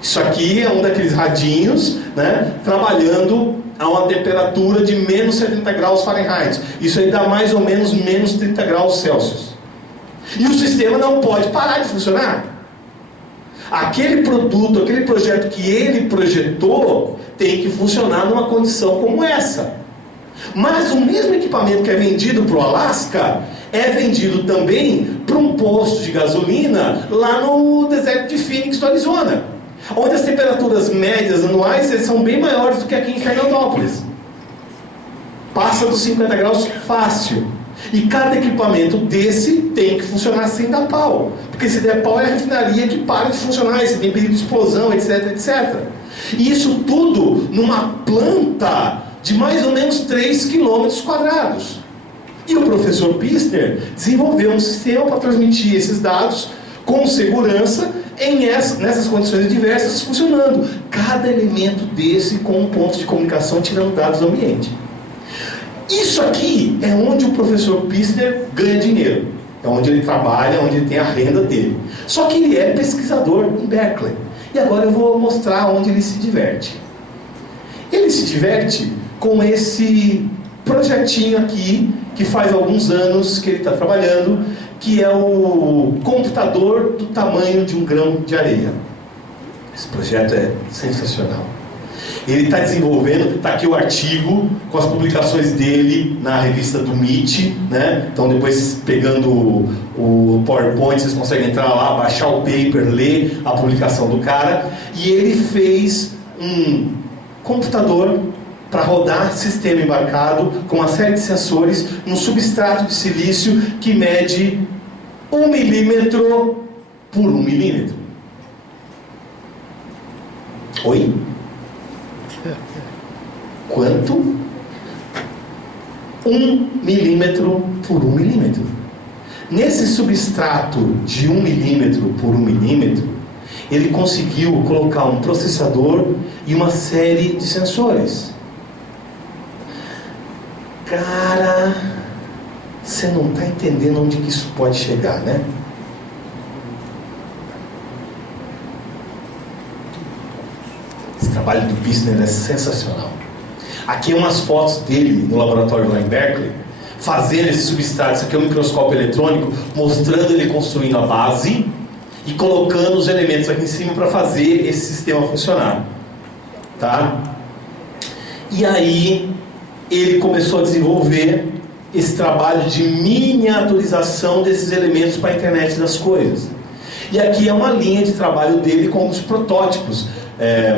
Isso aqui é um daqueles radinhos, né, trabalhando a uma temperatura de menos 70 graus Fahrenheit. Isso aí dá mais ou menos menos 30 graus Celsius. E o sistema não pode parar de funcionar. Aquele produto, aquele projeto que ele projetou tem que funcionar numa condição como essa. Mas o mesmo equipamento que é vendido para o Alasca é vendido também para um posto de gasolina lá no deserto de Phoenix, no Arizona, onde as temperaturas médias anuais são bem maiores do que aqui em Fernandópolis. Passa dos 50 graus fácil. E cada equipamento desse tem que funcionar sem dar pau. Porque se der pau é a refinaria que para de funcionar, e você tem perigo de explosão, etc, etc. E isso tudo numa planta de mais ou menos 3 quilômetros quadrados. E o professor Pissner desenvolveu um sistema para transmitir esses dados com segurança nessas condições diversas funcionando. Cada elemento desse com um ponto de comunicação tirando dados do ambiente. Isso aqui é onde o professor Pissner ganha dinheiro. É onde ele trabalha, onde ele tem a renda dele. Só que ele é pesquisador em Berkeley. E agora eu vou mostrar onde ele se diverte. Ele se diverte com esse projetinho aqui, que faz alguns anos que ele está trabalhando, que é o computador do tamanho de um grão de areia. Esse projeto é sensacional. Ele está desenvolvendo, está aqui o artigo com as publicações dele na revista do MIT, né? Então depois pegando o PowerPoint, vocês conseguem entrar lá, baixar o paper, ler a publicação do cara. E ele fez um computador para rodar sistema embarcado com uma série de sensores num substrato de silício que mede 1 milímetro por 1 milímetro. Oi? Quanto? 1 milímetro por 1 milímetro. Nesse substrato de 1 milímetro por 1 milímetro, ele conseguiu colocar um processador e uma série de sensores. Cara, você não está entendendo onde que isso pode chegar, né? Esse trabalho do Pissner é sensacional. Aqui umas fotos dele no laboratório lá em Berkeley, fazendo esse substrato. Isso aqui é um microscópio eletrônico, mostrando ele construindo a base e colocando os elementos aqui em cima para fazer esse sistema funcionar. Tá? E aí ele começou a desenvolver esse trabalho de miniaturização desses elementos para a internet das coisas. E aqui é uma linha de trabalho dele com os protótipos,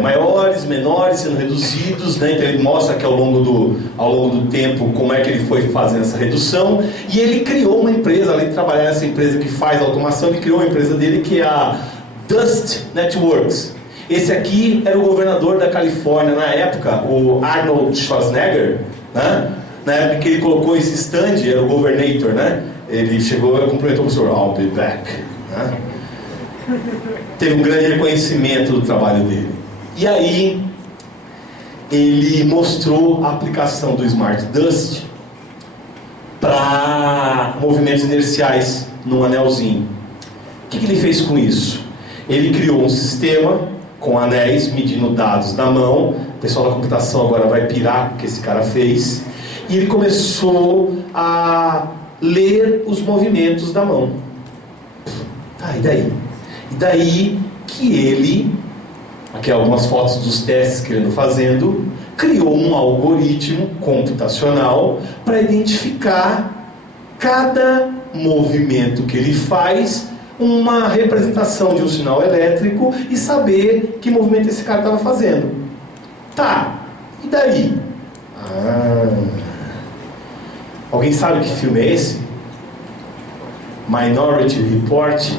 maiores, menores, sendo reduzidos, né? Então ele mostra que ao longo do tempo como é que ele foi fazendo essa redução. E ele criou uma empresa, além de trabalhar nessa empresa que faz automação, ele criou uma empresa dele que é a Dust Networks. Esse aqui era o governador da Califórnia na época, o Arnold Schwarzenegger, né? Na época que ele colocou esse stand, era o governator, né? Ele chegou e cumprimentou o professor, I'll be back, né? Teve um grande reconhecimento do trabalho dele. E aí ele mostrou a aplicação do Smart Dust para movimentos inerciais num anelzinho. O que ele fez com isso? Ele criou um sistema com anéis medindo dados da mão. O pessoal da computação agora vai pirar o que esse cara fez. E ele começou a ler os movimentos da mão. Tá, e daí? E daí que ele, aqui algumas fotos dos testes que ele andou fazendo, criou um algoritmo computacional para identificar cada movimento que ele faz, uma representação de um sinal elétrico e saber que movimento esse cara estava fazendo. Tá, e daí? Alguém sabe que filme é esse? Minority Report,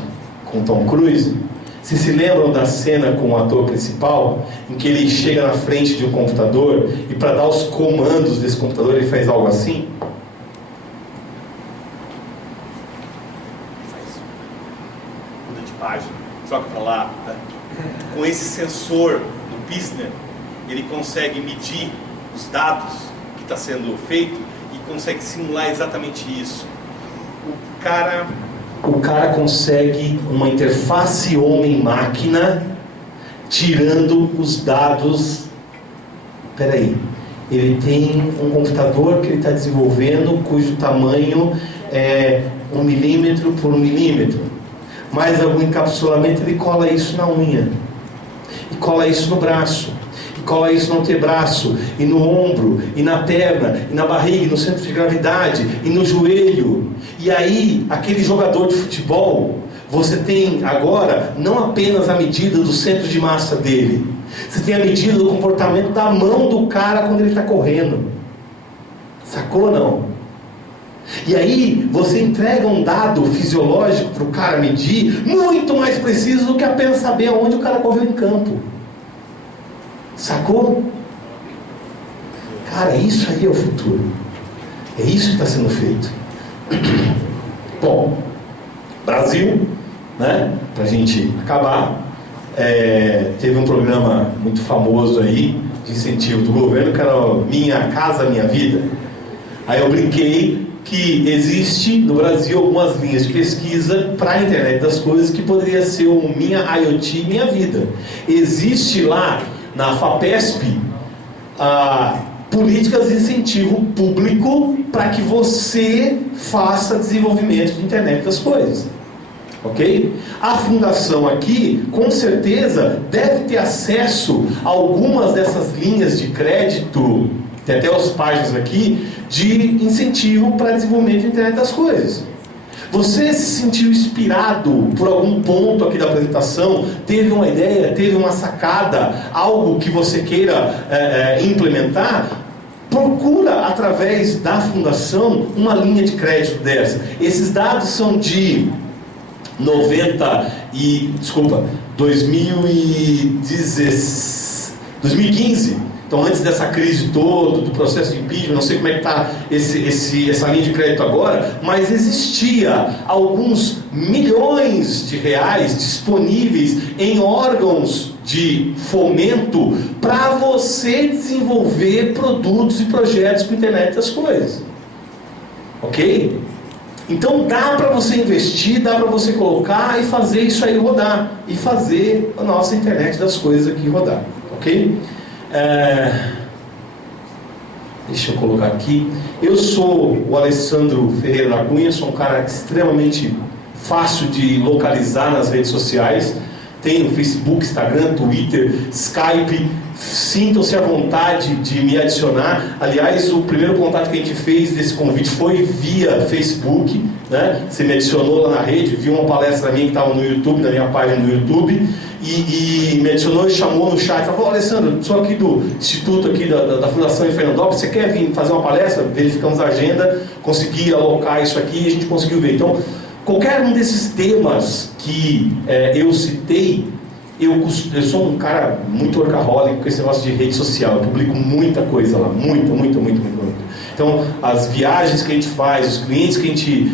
com Tom Cruise. Vocês se lembram da cena com o ator principal, em que ele chega na frente de um computador e para dar os comandos desse computador ele faz algo assim? Muda de página, troca para lá. Tá? Com esse sensor do Pissner, ele consegue medir os dados que está sendo feito e consegue simular exatamente isso. O cara consegue uma interface homem-máquina tirando os dados. Peraí, ele tem um computador que ele está desenvolvendo cujo tamanho é 1 milímetro por 1 milímetro. Mais algum encapsulamento, ele cola isso na unha, e cola isso no braço, e cola isso no antebraço, e no ombro, e na perna, e na barriga, e no centro de gravidade, e no joelho. E aí, aquele jogador de futebol, você tem agora não apenas a medida do centro de massa dele, você tem a medida do comportamento da mão do cara quando ele está correndo. Sacou ou não? E aí, você entrega um dado fisiológico para o cara medir, muito mais preciso do que apenas saber aonde o cara correu em campo. Sacou? Cara, isso aí é o futuro. É isso que está sendo feito. Bom, Brasil, né? Para a gente acabar, teve um programa muito famoso aí, de incentivo do governo, que era Minha Casa Minha Vida. Aí eu brinquei que existe no Brasil algumas linhas de pesquisa para a internet das coisas que poderia ser o Minha IoT Minha Vida. Existe lá na FAPESP políticas de incentivo público para que você faça desenvolvimento de internet das coisas. Ok? A fundação aqui, com certeza, deve ter acesso a algumas dessas linhas de crédito, tem até as páginas aqui, de incentivo para desenvolvimento de internet das coisas. Você se sentiu inspirado por algum ponto aqui da apresentação? Teve uma ideia, teve uma sacada, algo que você queira implementar? Procura, através da fundação, uma linha de crédito dessa. Esses dados são de 2015. Então, antes dessa crise toda, do processo de impeachment, não sei como é que está essa linha de crédito agora, mas existia alguns milhões de reais disponíveis em órgãos de fomento para você desenvolver produtos e projetos com a internet das coisas. Ok? Então dá para você investir, dá para você colocar e fazer isso aí rodar. E fazer a nossa internet das coisas aqui rodar. Ok? Deixa eu colocar aqui. Eu sou o Alessandro Ferreira da Cunha, sou um cara extremamente fácil de localizar nas redes sociais. Tenho Facebook, Instagram, Twitter, Skype. Sintam-se à vontade de me adicionar. Aliás, o primeiro contato que a gente fez desse convite foi via Facebook, né? Você me adicionou lá na rede, viu uma palestra minha que estava no YouTube, na minha página no YouTube, e me adicionou e chamou no chat. Falou: Alessandro, sou aqui do Instituto aqui da Fundação em Fernandópolis, você quer vir fazer uma palestra? Verificamos a agenda, consegui alocar isso aqui e a gente conseguiu ver. Então, qualquer um desses temas que eu citei, eu sou um cara muito workaholic com esse negócio de rede social. Eu publico muita coisa lá, muita. Então, as viagens que a gente faz, os clientes que a gente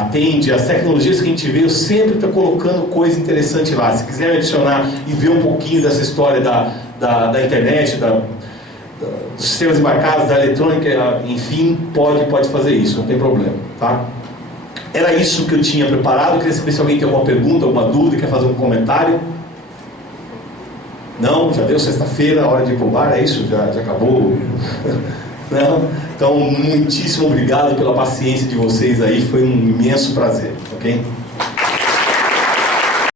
atende, as tecnologias que a gente vê, eu sempre estou colocando coisa interessante lá. Se quiser me adicionar e ver um pouquinho dessa história da internet, dos sistemas embarcados, da eletrônica, enfim, pode fazer isso, não tem problema, tá? Era isso que eu tinha preparado. Eu queria saber se alguém tem alguma pergunta, alguma dúvida, quer fazer um comentário. Não? Já deu sexta-feira, hora de ir pro bar, é isso? Já acabou? Não? Então, muitíssimo obrigado pela paciência de vocês aí, foi um imenso prazer, ok?